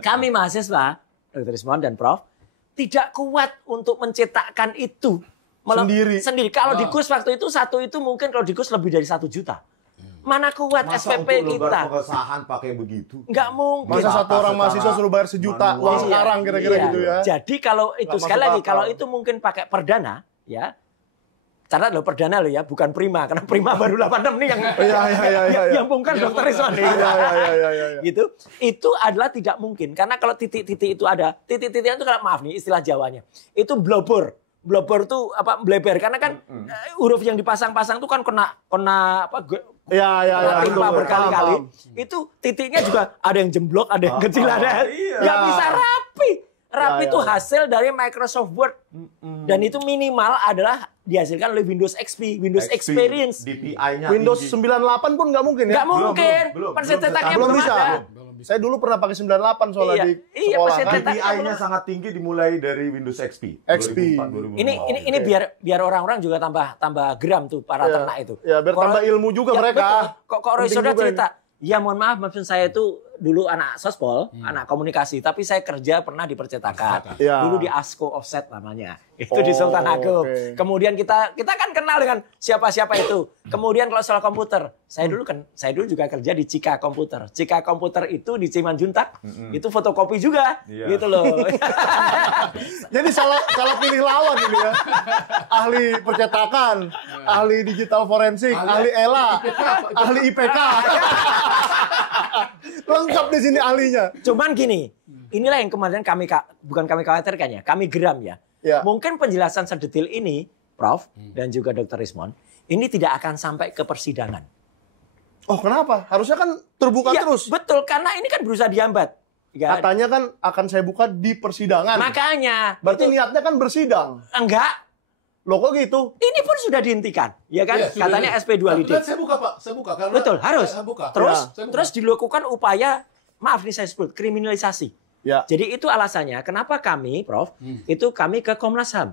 kami mahasiswa, Dr. Ismon dan Prof, tidak kuat untuk mencetakkan itu. Sendiri. Kalau di kurs waktu itu, satu itu mungkin kalau di kurs lebih dari 1 juta. Mana kuat Masa SPP untuk kita? pengesahan pakai begitu? Nggak mungkin. Masa satu orang mahasiswa suruh bayar 1 juta uang sekarang kira-kira gitu ya. Jadi kalau itu sekali lagi, kalau itu mungkin pakai perdana, ya. Catat loh perdana loh ya, bukan prima, karena prima baru 86 nih yang bongkar Dr. Ismon nih. Gitu. Itu adalah tidak mungkin karena kalau titik-titik itu ada, titik-titiknya itu kalau maaf nih istilah Jawanya. Itu blobor. Blobor itu apa bleber karena kan huruf yang dipasang-pasang itu kan kena apa timpa berkali-kali. Itu titiknya juga ada yang jemblok, ada yang kecil, ada nggak bisa rapi. Rapi itu hasil dari Microsoft Word. Dan itu minimal adalah dihasilkan oleh Windows XP, Windows Experience. DPI-nya Windows 98 pun nggak mungkin ya? Nggak mungkin. Percetaknya belum bisa. ada. Saya dulu pernah pakai 98 soalnya di sekolah. DPI-nya sangat tinggi dimulai dari Windows XP. 2004, 2005. Ini biar orang-orang juga tambah geram tuh para ternak itu. Ya, biar tambah ilmu juga mereka. Betul. Kok Roy Soda cerita, ya mohon maaf, maksud saya itu dulu anak sospol, anak komunikasi, tapi saya kerja pernah di percetakan. Dulu di ASCO Offset namanya. Itu di Sultan Agung. Kemudian kita kan kenal dengan siapa-siapa itu. Kemudian kalau soal komputer, saya dulu juga kerja di Cika Komputer. Cika Komputer itu di Cimanjuntak. Itu fotokopi juga. Gitu loh. Jadi salah pilih lawan ini ya. Ahli percetakan, ahli digital forensik, ahli ELA, ahli IPK. Lengkap di sini ahlinya. Cuman gini, inilah yang kemarin bukan kami khawatirkan ya, kami geram ya. Mungkin penjelasan sedetail ini, Prof, dan juga Dr. Ismon, ini tidak akan sampai ke persidangan. Oh, kenapa? Harusnya kan terbuka terus. Betul, karena ini kan berusaha dihambat. Katanya kan akan saya buka di persidangan. Makanya. Berarti niatnya kan bersidang. Enggak. Loh kok gitu? Ini pun sudah dihentikan, ya kan? Katanya SP2 lidik. Saya buka, Pak. Saya buka. Karena betul, harus. Saya buka. Terus dilakukan upaya, maaf nih saya sebut, kriminalisasi. Jadi itu alasannya kenapa kami, Prof, itu kami ke Komnas HAM.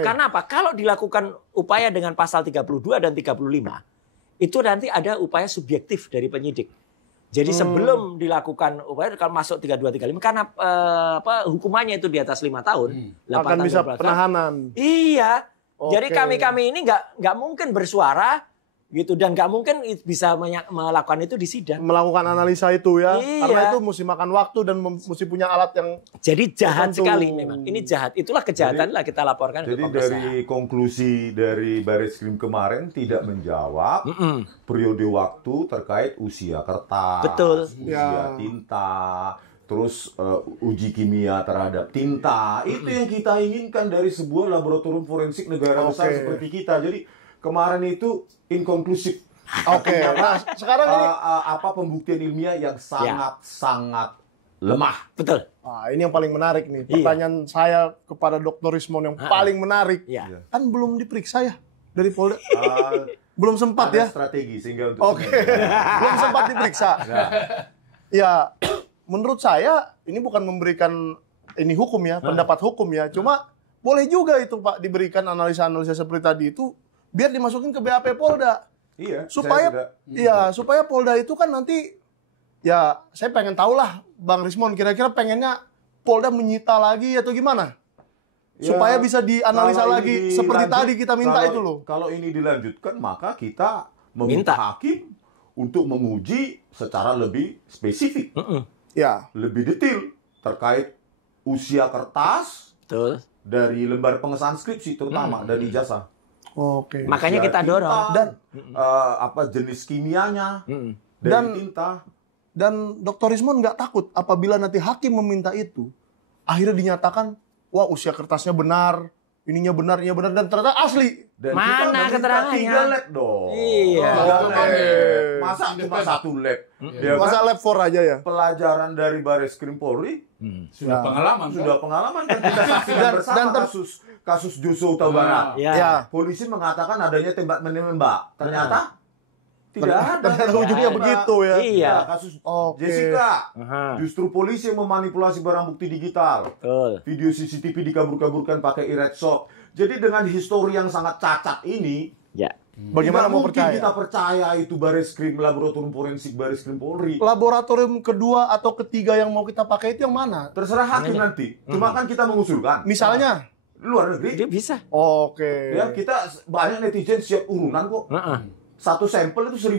Karena apa? Kalau dilakukan upaya dengan pasal 32 dan 35, itu nanti ada upaya subjektif dari penyidik. Jadi sebelum dilakukan upaya kalau masuk 32 35 karena hukumannya itu di atas 5 tahun, 8 akan bisa penahanan. Iya. Jadi kami ini nggak mungkin bersuara gitu dan nggak mungkin bisa melakukan itu di sidang. Melakukan analisa itu ya. Karena itu mesti makan waktu dan mesti punya alat yang jadi jahat sekali memang. Ini jahat. Itulah kejahatan lah kita laporkan ke Komnas HAM. Jadi dari konklusi dari Barreskrim kemarin tidak menjawab periode waktu terkait usia kertas, usia tinta, terus uji kimia terhadap tinta. Itu yang kita inginkan dari sebuah laboratorium forensik negara besar seperti kita. Jadi kemarin itu inkonklusif. Nah, sekarang ini pembuktian ilmiah yang sangat lemah. Betul. Ini yang paling menarik nih. Pertanyaan saya kepada Dr. Ismon yang paling menarik. Kan belum diperiksa ya dari Polda. Belum sempat ya. Strategi sehingga untuk belum sempat diperiksa. Ya, menurut saya ini bukan memberikan ini hukum ya, pendapat hukum ya. Cuma boleh juga itu Pak diberikan analisa-analisa seperti tadi itu biar dimasukin ke BAP Polda. Iya. Supaya Polda itu kan nanti ya saya pengen tahu lah Bang Rismon kira-kira pengennya Polda menyita lagi atau gimana? Supaya bisa dianalisa lagi seperti tadi kita minta itu loh. Kalau ini dilanjutkan maka kita meminta hakim untuk menguji secara lebih spesifik. Lebih detail terkait usia kertas. Betul. dari lembar pengesahan skripsi terutama dari ijazah. Oke. Makanya kita dorong. Jenis kimianya dari tinta. Dan Dr. Rismond nggak takut apabila nanti hakim meminta itu, akhirnya dinyatakan, wah usia kertasnya benar, ininya benar, dan ternyata asli. Dan mana keterangannya? 3 lab dong. Iya. 3 lab. Masa cuma 1 lab? Ya, Masa lab 4 aja ya? Pelajaran dari Bareskrim Polri Sudah pengalaman. Sudah pengalaman kan kita saksikan bersama kasus Joshua Huta Barat. Ya. Polisi mengatakan adanya tembak menembak. Ternyata tidak ada. Ternyata ujungnya begitu ya. Iya. Kasus Jessica. Justru polisi yang memanipulasi barang bukti digital. Betul. Video CCTV dikabur-kaburkan pakai e-red shop. Jadi dengan histori yang sangat cacat ini, bagaimana mau percaya? Kita percaya itu Bareskrim, laboratorium forensik Bareskrim Polri. Laboratorium kedua atau ketiga yang mau kita pakai itu yang mana? Terserah hakim nanti. Cuma kan kita mengusulkan. Misalnya? Luar negeri. Dia bisa. Oke. Ya, kita banyak netizen siap urunan kok. Satu sampel itu $1.000.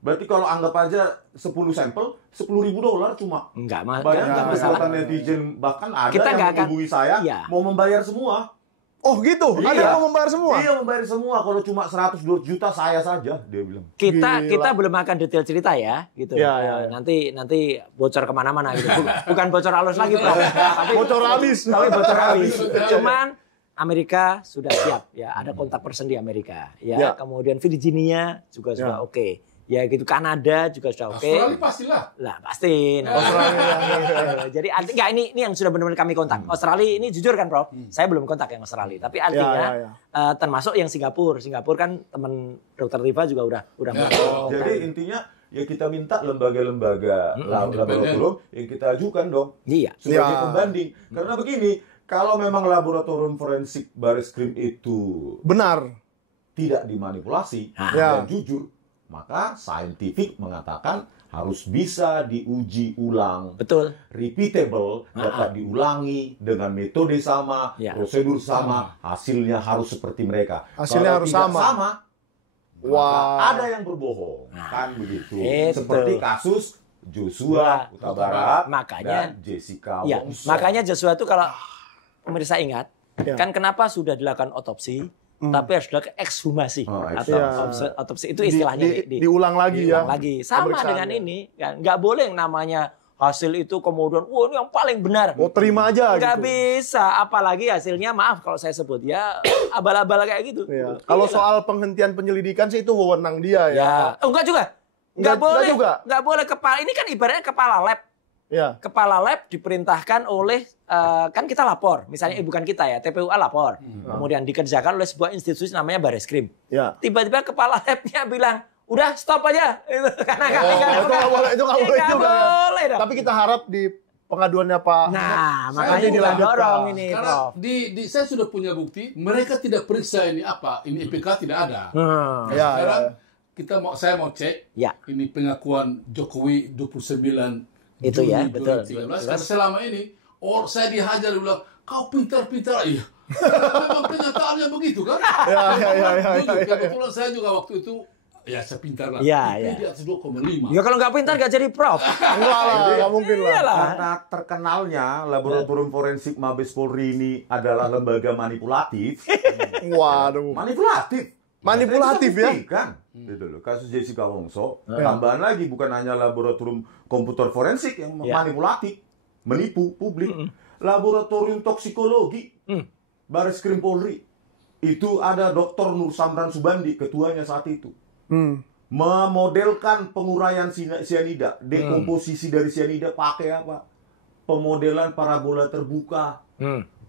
Berarti kalau anggap aja 10 sampel, $10.000 cuma. Enggak Bayangkan masalah. kekuatan netizen, bahkan ada Kita yang menghubungi saya mau membayar semua. Oh gitu? Ada yang mau membayar semua? Iya, membayar semua. Kalau cuma 100-200 juta saya saja, dia bilang. Kita belum akan detail cerita ya, gitu. Ya. Nanti bocor kemana-mana gitu. Bukan bocor halus lagi, Pak. Tapi bocor habis. Tapi bocor habis. Cuman Amerika sudah siap ya, ada kontak person di Amerika ya. Kemudian Virginia juga sudah oke. Ya gitu, Kanada juga sudah oke. Australia pastilah. Lah pasti. Jadi artinya ini yang sudah benar-benar kami kontak. Australia ini jujur kan, Prof? Saya belum kontak yang Australia, tapi artinya termasuk yang Singapura. Singapura kan teman Dr. Riva juga udah. Jadi intinya ya kita minta lembaga-lembaga laboratorium yang kita ajukan dong. Iya. Sebagai pembanding. Karena begini, kalau memang laboratorium forensik Bareskrim itu benar, tidak dimanipulasi dan jujur, maka saintifik mengatakan harus bisa diuji ulang. Betul. Repeatable, dapat diulangi dengan metode sama, prosedur sama, hasilnya harus seperti mereka. Hasilnya kalau harus tidak sama. Maka ada yang berbohong. Kan begitu. Seperti kasus Joshua Huta Barat dan Jessica Wongso. Makanya Joshua itu kalau pemirsa ingat, kan kenapa sudah dilakukan otopsi, tapi harus dilakukan ekshumasi. Otopsi itu istilahnya diulang lagi ya. Sama dengan ini, kan nggak boleh yang namanya hasil itu kemudian, ini yang paling benar. Terima aja. Nggak gitu. bisa, apalagi hasilnya maaf kalau saya sebut ya abal-abal kayak gitu. Kalau soal penghentian penyelidikan sih itu wewenang dia ya. Enggak juga. Nggak boleh kepala. Ini kan ibaratnya kepala lab. Kepala lab diperintahkan oleh kan kita lapor, misalnya bukan kita ya, TPUA lapor, kemudian dikerjakan oleh sebuah institusi namanya Bareskrim. Tiba-tiba kepala labnya bilang, udah stop aja, karena kami itu nggak boleh juga. Boleh dong. Tapi kita harap di pengaduannya Pak. Nah, makanya dilandorong ini. Karena saya sudah punya bukti, mereka tidak periksa ini apa, ini IPK tidak ada. Sekarang saya mau cek, ini pengakuan Jokowi 29 itu Juni ya, betul. 2013. Karena selama ini saya dihajar bilang kau pintar-pintar, iya. Memang kenyataannya begitu kan? Kebetulan saya juga waktu itu ya sepintar lah. Di atas 2,5. Ya kalau nggak pintar nggak jadi prof. Enggak lah, nggak mungkin lah. Karena terkenalnya laboratorium forensik Mabes Polri ini adalah lembaga manipulatif. Waduh. Manipulatif ya? Kan? Gitu loh. Kasus Jessica Wongso, tambahan lagi bukan hanya laboratorium komputer forensik yang manipulatif, menipu publik. Laboratorium toksikologi Bareskrim Polri itu ada Dr. Nur Samran Subandi, ketuanya saat itu. Memodelkan penguraian sianida, dekomposisi dari sianida pakai apa? Pemodelan parabola terbuka.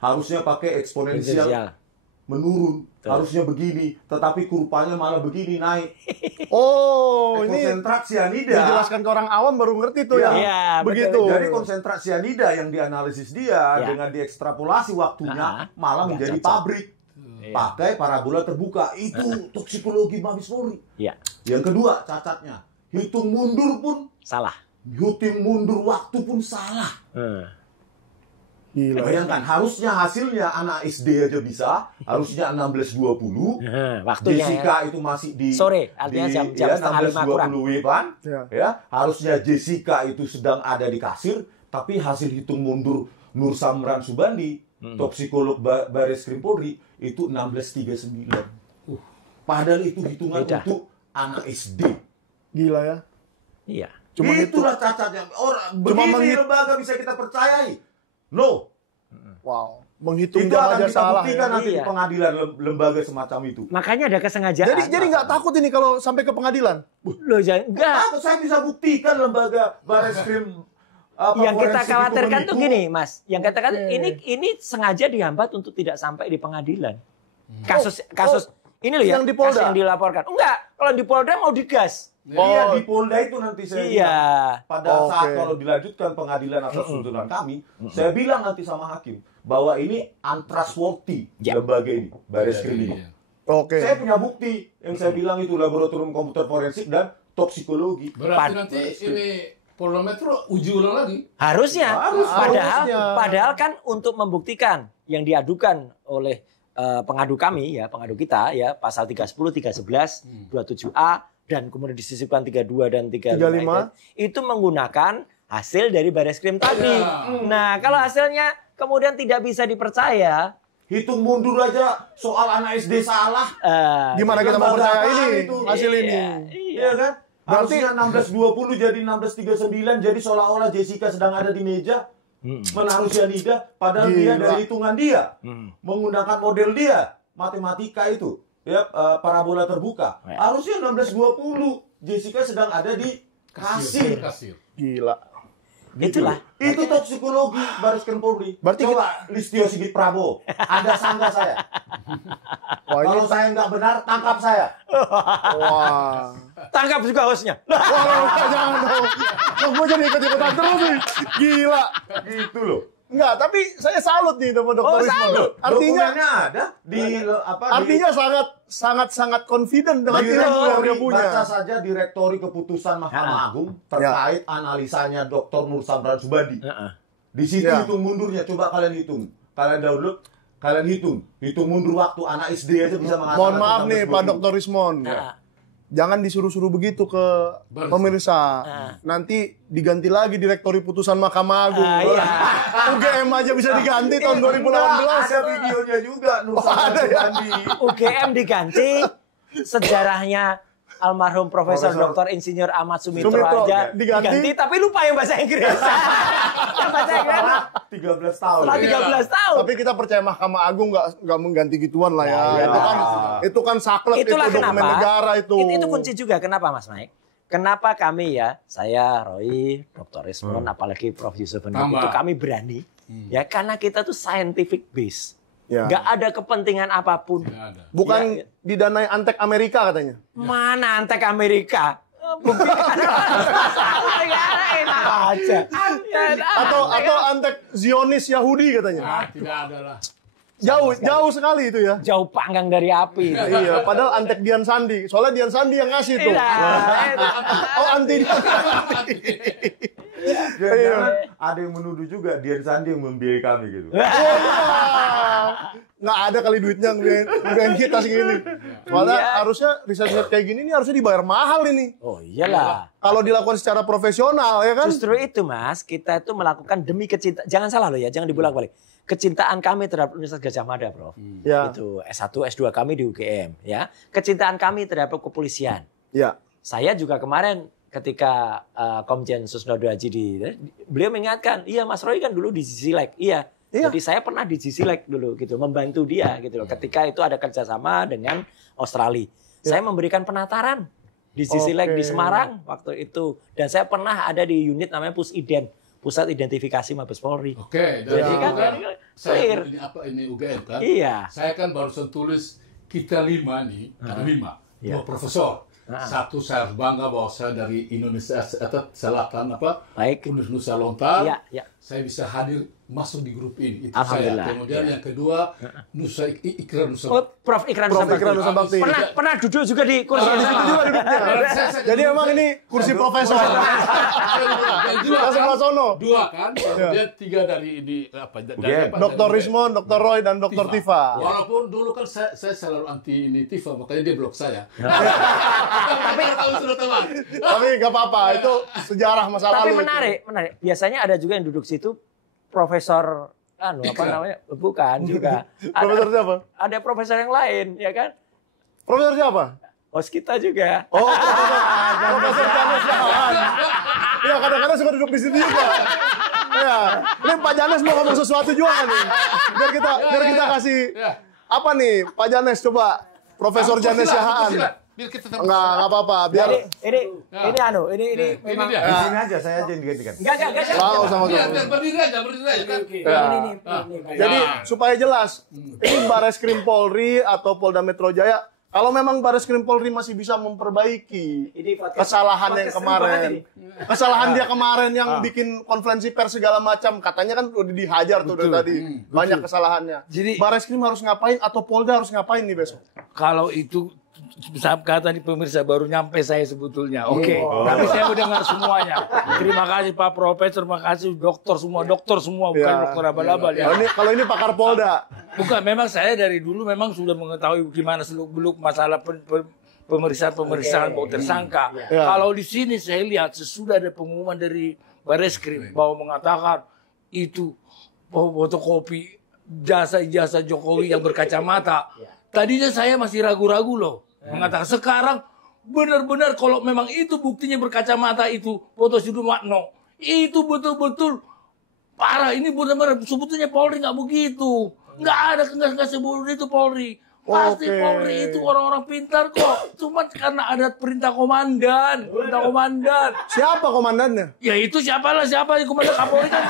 Harusnya pakai eksponensial. Menurun, harusnya begini, tetapi kurvanya malah begini naik. Ini konsentrat sianida. Dijelaskan ke orang awam baru ngerti tuh ya. Begitu. Jadi konsentrat sianida yang dianalisis dia dengan diekstrapolasi waktunya malah menjadi pabrik. Pakai parabola terbuka, itu toksikologi Mabes Polri. Yang kedua cacatnya, hitung mundur pun salah. Hitung mundur waktu pun salah. Gila. Bayangkan, harusnya hasilnya anak SD aja bisa, harusnya 16.20. Waktunya Jessica itu masih di sore, artinya jam 16.05 kurang. Harusnya Jessica itu sedang ada di kasir, tapi hasil hitung mundur Nur Samran Subandi toksikolog Baris Krim Polri itu 1639. Padahal itu hitungan untuk anak SD. Gila ya. Iya. Cuma Itulah cacatnya. Orang begini lembaga bisa kita percayai. No. Wow. Menghitung Itu jam akan aja kita salah. buktikan Ya. nanti di pengadilan lembaga semacam itu. Makanya ada kesengajaan. Jadi nggak takut ini kalau sampai ke pengadilan? Loh, enggak. Saya bisa buktikan lembaga Baris Krim Yang kita forensik khawatirkan itu tuh gini, Mas. Yang kita katakan ini sengaja dihambat untuk tidak sampai di pengadilan. Kasus ini loh ya, yang di Polda? kasus yang dilaporkan. Enggak, kalau di Polda mau digas. Iya, di Polda itu nanti saya Iya. bilang. Pada saat Oke. kalau dilanjutkan pengadilan atas tuntutan kami, saya bilang nanti sama hakim bahwa ini untrustworthy lembaga ini, Baris Krim ini. Oke. Saya punya bukti yang saya bilang itu laboratorium komputer forensik dan toksikologi. Berarti nanti ini Polda Metro uji ulang lagi. Harusnya. Harusnya. Padahal kan untuk membuktikan yang diadukan oleh pengadu kami ya, pengadu kita ya, pasal 310, 311, 27A dan kemudian disisipkan 32 dan 35 itu menggunakan hasil dari Baris Krim tadi. Nah, kalau hasilnya kemudian tidak bisa dipercaya, Hitung mundur aja soal anak SD salah. Gimana kita mau percaya ini hasil ini? Iya kan? Harusnya 1620 jadi 1639, jadi seolah-olah Jessica sedang ada di meja menaruh cyanida, padahal dia dari hitungan dia, menggunakan model dia, matematika itu, ya parabola terbuka. Harusnya 1620 Jessica sedang ada di kasir. Gila. itulah. Itu toksikologi Baris Krim Polri. Berarti coba Listio Sigit Prabowo, Anda sanggah saya. Kalau saya nggak benar, tangkap saya. Wah. Tangkap juga hostnya. Wah, jangan dong. Kok gue jadi ikut-ikutan terus nih. Gila. Gitu loh. Enggak, tapi saya salut nih sama Dr. Risma. salut. Artinya ada di artinya sangat confident dengan ilmu yang dia punya. Baca saja direktori keputusan Mahkamah Agung terkait analisanya Dr. Nur Samran Subandi. Di situ hitung mundurnya, coba kalian hitung. Kalian download, kalian hitung mundur waktu anak SD aja bisa mengatakan. Mohon maaf nih Pak Dr. Rismon. Jangan disuruh-suruh begitu ke pemirsa. Nanti diganti lagi direktori putusan Mahkamah Agung. UGM aja bisa diganti tahun 2018. Ada videonya juga Nur Samran Subandi. UGM diganti, sejarahnya almarhum Profesor Dr. Insinyur Ahmad Sumitro aja diganti, tapi lupa yang bahasa Inggris. Yang bahasa Inggris 13 tahun. setelah 13 tahun. Tapi kita percaya Mahkamah Agung nggak mengganti gituan lah ya. Itu kan saklek, itu dokumen negara itu. Itu kunci juga. Kenapa Mas Mike? Kenapa kami ya, saya, Roy, Dr. Rismon, apalagi Prof. Yusuf Hendy, itu kami berani. Ya karena kita tuh scientific base. Nggak ada kepentingan apapun. Bukan didanai Antek Amerika katanya. Mana Antek Amerika? Aja. Atau Antek Zionis Yahudi katanya. Tidak ada lah. Jauh sekali itu ya. Jauh panggang dari api. Iya, padahal Antek Dian Sandi. Soalnya Dian Sandi yang ngasih tuh. Oh, anti. Jangan ada yang menuduh juga Dian Sandi yang membiayai kami gitu. Nggak ada kali duitnya ngebiayain kita segini. Soalnya harusnya riset-riset kayak gini ini harusnya dibayar mahal ini. Oh iyalah. Kalau dilakukan secara profesional ya kan. Justru itu Mas, kita itu melakukan demi kecintaan. Jangan salah loh ya, jangan dibolak-balik. Kecintaan kami terhadap Universitas Gadjah Mada, Prof. Ya. Itu S1, S2 kami di UGM, ya. Kecintaan kami terhadap kepolisian. Ya. Saya juga kemarin ketika Komjen Susnodo Haji beliau mengingatkan, iya Mas Roy kan dulu di Zisilek, iya. Jadi saya pernah di Zisilek dulu gitu, membantu dia gitu loh. Ketika itu ada kerjasama dengan Australia, saya memberikan penataran di Zisilek di Semarang waktu itu, dan saya pernah ada di unit namanya Pusident, Pusat Identifikasi Mabes Polri. Oke, jadi kan saya ini UGM kan? Iya. Saya kan barusan tulis kita 5 nih, ada 5, 2 profesor. Satu saya bangga bahwa saya dari Indonesia Selatan Universitas Lontar. Iya. Saya bisa hadir masuk di grup ini. Itu Alhamdulillah. saya. Kemudian yang kedua Ikrar Nusa. Oh, Prof. Ikrar Nusa Bakti. Pernah duduk juga di kursi di situ juga duduknya. Jadi emang ini kursi profesor. Sebelah sono. 2 kan, kemudian 3 dari ini Dr. Rismon, Dr. Roy dan Dr. Tifa. Walaupun dulu kan saya selalu anti ini Tifa, makanya dia blok saya. Tapi nggak apa-apa, itu sejarah masa lalu. Tapi menarik. Biasanya ada juga yang duduk situ Profesor apa namanya? Bukan juga. Profesor siapa? Ada profesor yang lain, ya kan? Profesor siapa? Host kita juga. Oh, Profesor Janes Yahaan. Ya, kadang-kadang suka duduk di sini juga. Ya, ini Pak Janes mau ngomong sesuatu juga nih. Biar kita kasih apa nih, Pak Janes coba. Profesor Janes Yahaan. Enggak apa-apa. Biar ini memang Di sini aja, saya aja yang digantikan. Enggak. Wow, sama-sama. Berdiri aja kan. Ini. Jadi supaya jelas, ini Bareskrim Polri atau Polda Metro Jaya, kalau memang Bareskrim Polri masih bisa memperbaiki kesalahan yang kemarin, kesalahan dia kemarin yang bikin konferensi pers segala macam, katanya kan udah dihajar tuh dari tadi, banyak kesalahannya. Jadi Bareskrim harus ngapain atau Polda harus ngapain nih besok? kalau itu kata di pemirsa baru nyampe saya sebetulnya. Oke. Tapi saya udah dengar semuanya. Terima kasih Pak Profesor, terima kasih dokter semua bukan dokter abal-abal ya. Kalau ini pakar Polda. Bukan, memang saya dari dulu memang sudah mengetahui gimana seluk-beluk masalah pemeriksaan tersangka. Kalau di sini saya lihat sesudah ada pengumuman dari Bareskrim bahwa mengatakan itu fotokopi ijazah Jokowi yang berkacamata. Tadinya saya masih ragu-ragu loh. Mengatakan sekarang benar-benar kalau memang itu buktinya berkacamata itu foto Sudimatno itu betul-betul parah. Ini benar-benar sebetulnya Polri nggak begitu, nggak seburuk itu Polri. Pasti Polri itu orang-orang pintar kok. Cuma karena ada perintah komandan. Siapa komandannya? Ya itu siapa komandan Kapolri kan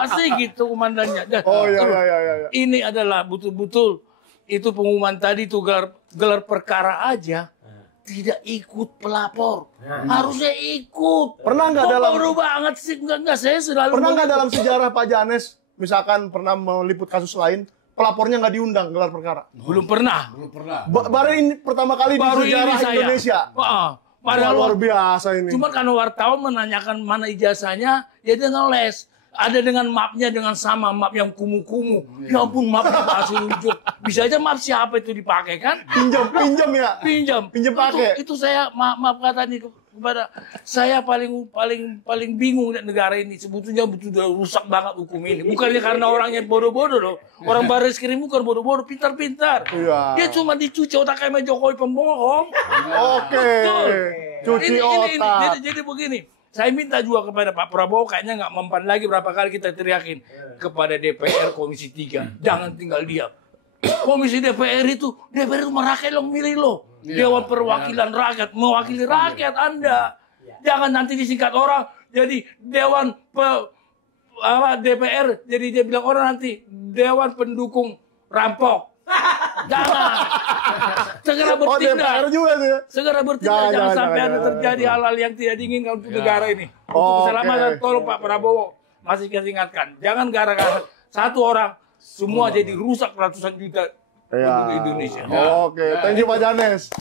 pasti gitu komandannya. Oh iya. Ini adalah betul-betul itu pengumuman tadi itu gelar perkara aja tidak ikut pelapor. Harusnya ikut. Pernah nggak dalam baru banget sih enggak saya selalu pernah nggak dalam sejarah Pak Janes misalkan pernah meliput kasus lain pelapornya nggak diundang gelar perkara? Belum pernah. Baru ini pertama kali di sejarah Indonesia. Padahal luar biasa ini. Cuma karena wartawan menanyakan mana ijazahnya, ya dia ngeles. Ada dengan mapnya dengan sama map yang kumuh-kumuh. Ya ampun, map palsu rujuk. Bisa aja map siapa itu dipakai kan? Pinjam ya. Pinjam pakai. Itu saya maaf kata nih kepada saya paling bingung lihat negara ini. Sebetulnya betul rusak banget hukum ini. Bukannya karena orangnya bodoh-bodoh loh. Orang Bareskrim bukan bodoh-bodoh, pintar-pintar. Iya. Dia cuma dicuci otaknya sama Jokowi pembohong. Oke. Cuci otak. Jadi begini. Saya minta juga kepada Pak Prabowo, kayaknya nggak mempan lagi berapa kali kita teriakin kepada DPR Komisi 3. Jangan tinggal diam. Komisi DPR itu merakyat lo milih lo. Dewan Perwakilan Rakyat, mewakili rakyat Anda. Jangan nanti disingkat orang jadi Dewan DPR, jadi dia bilang orang nanti Dewan Pendukung Rampok. Jangan. Segera bertindak. Segera bertindak. Jangan sampai ada terjadi hal-hal yang tidak diinginkan untuk negara ini. Untuk keselamatan, tolong Pak Prabowo masih kita ingatkan. Jangan gara-gara satu orang semua jadi rusak ratusan juta penduduk Indonesia. Oke, thank you Pak Janes.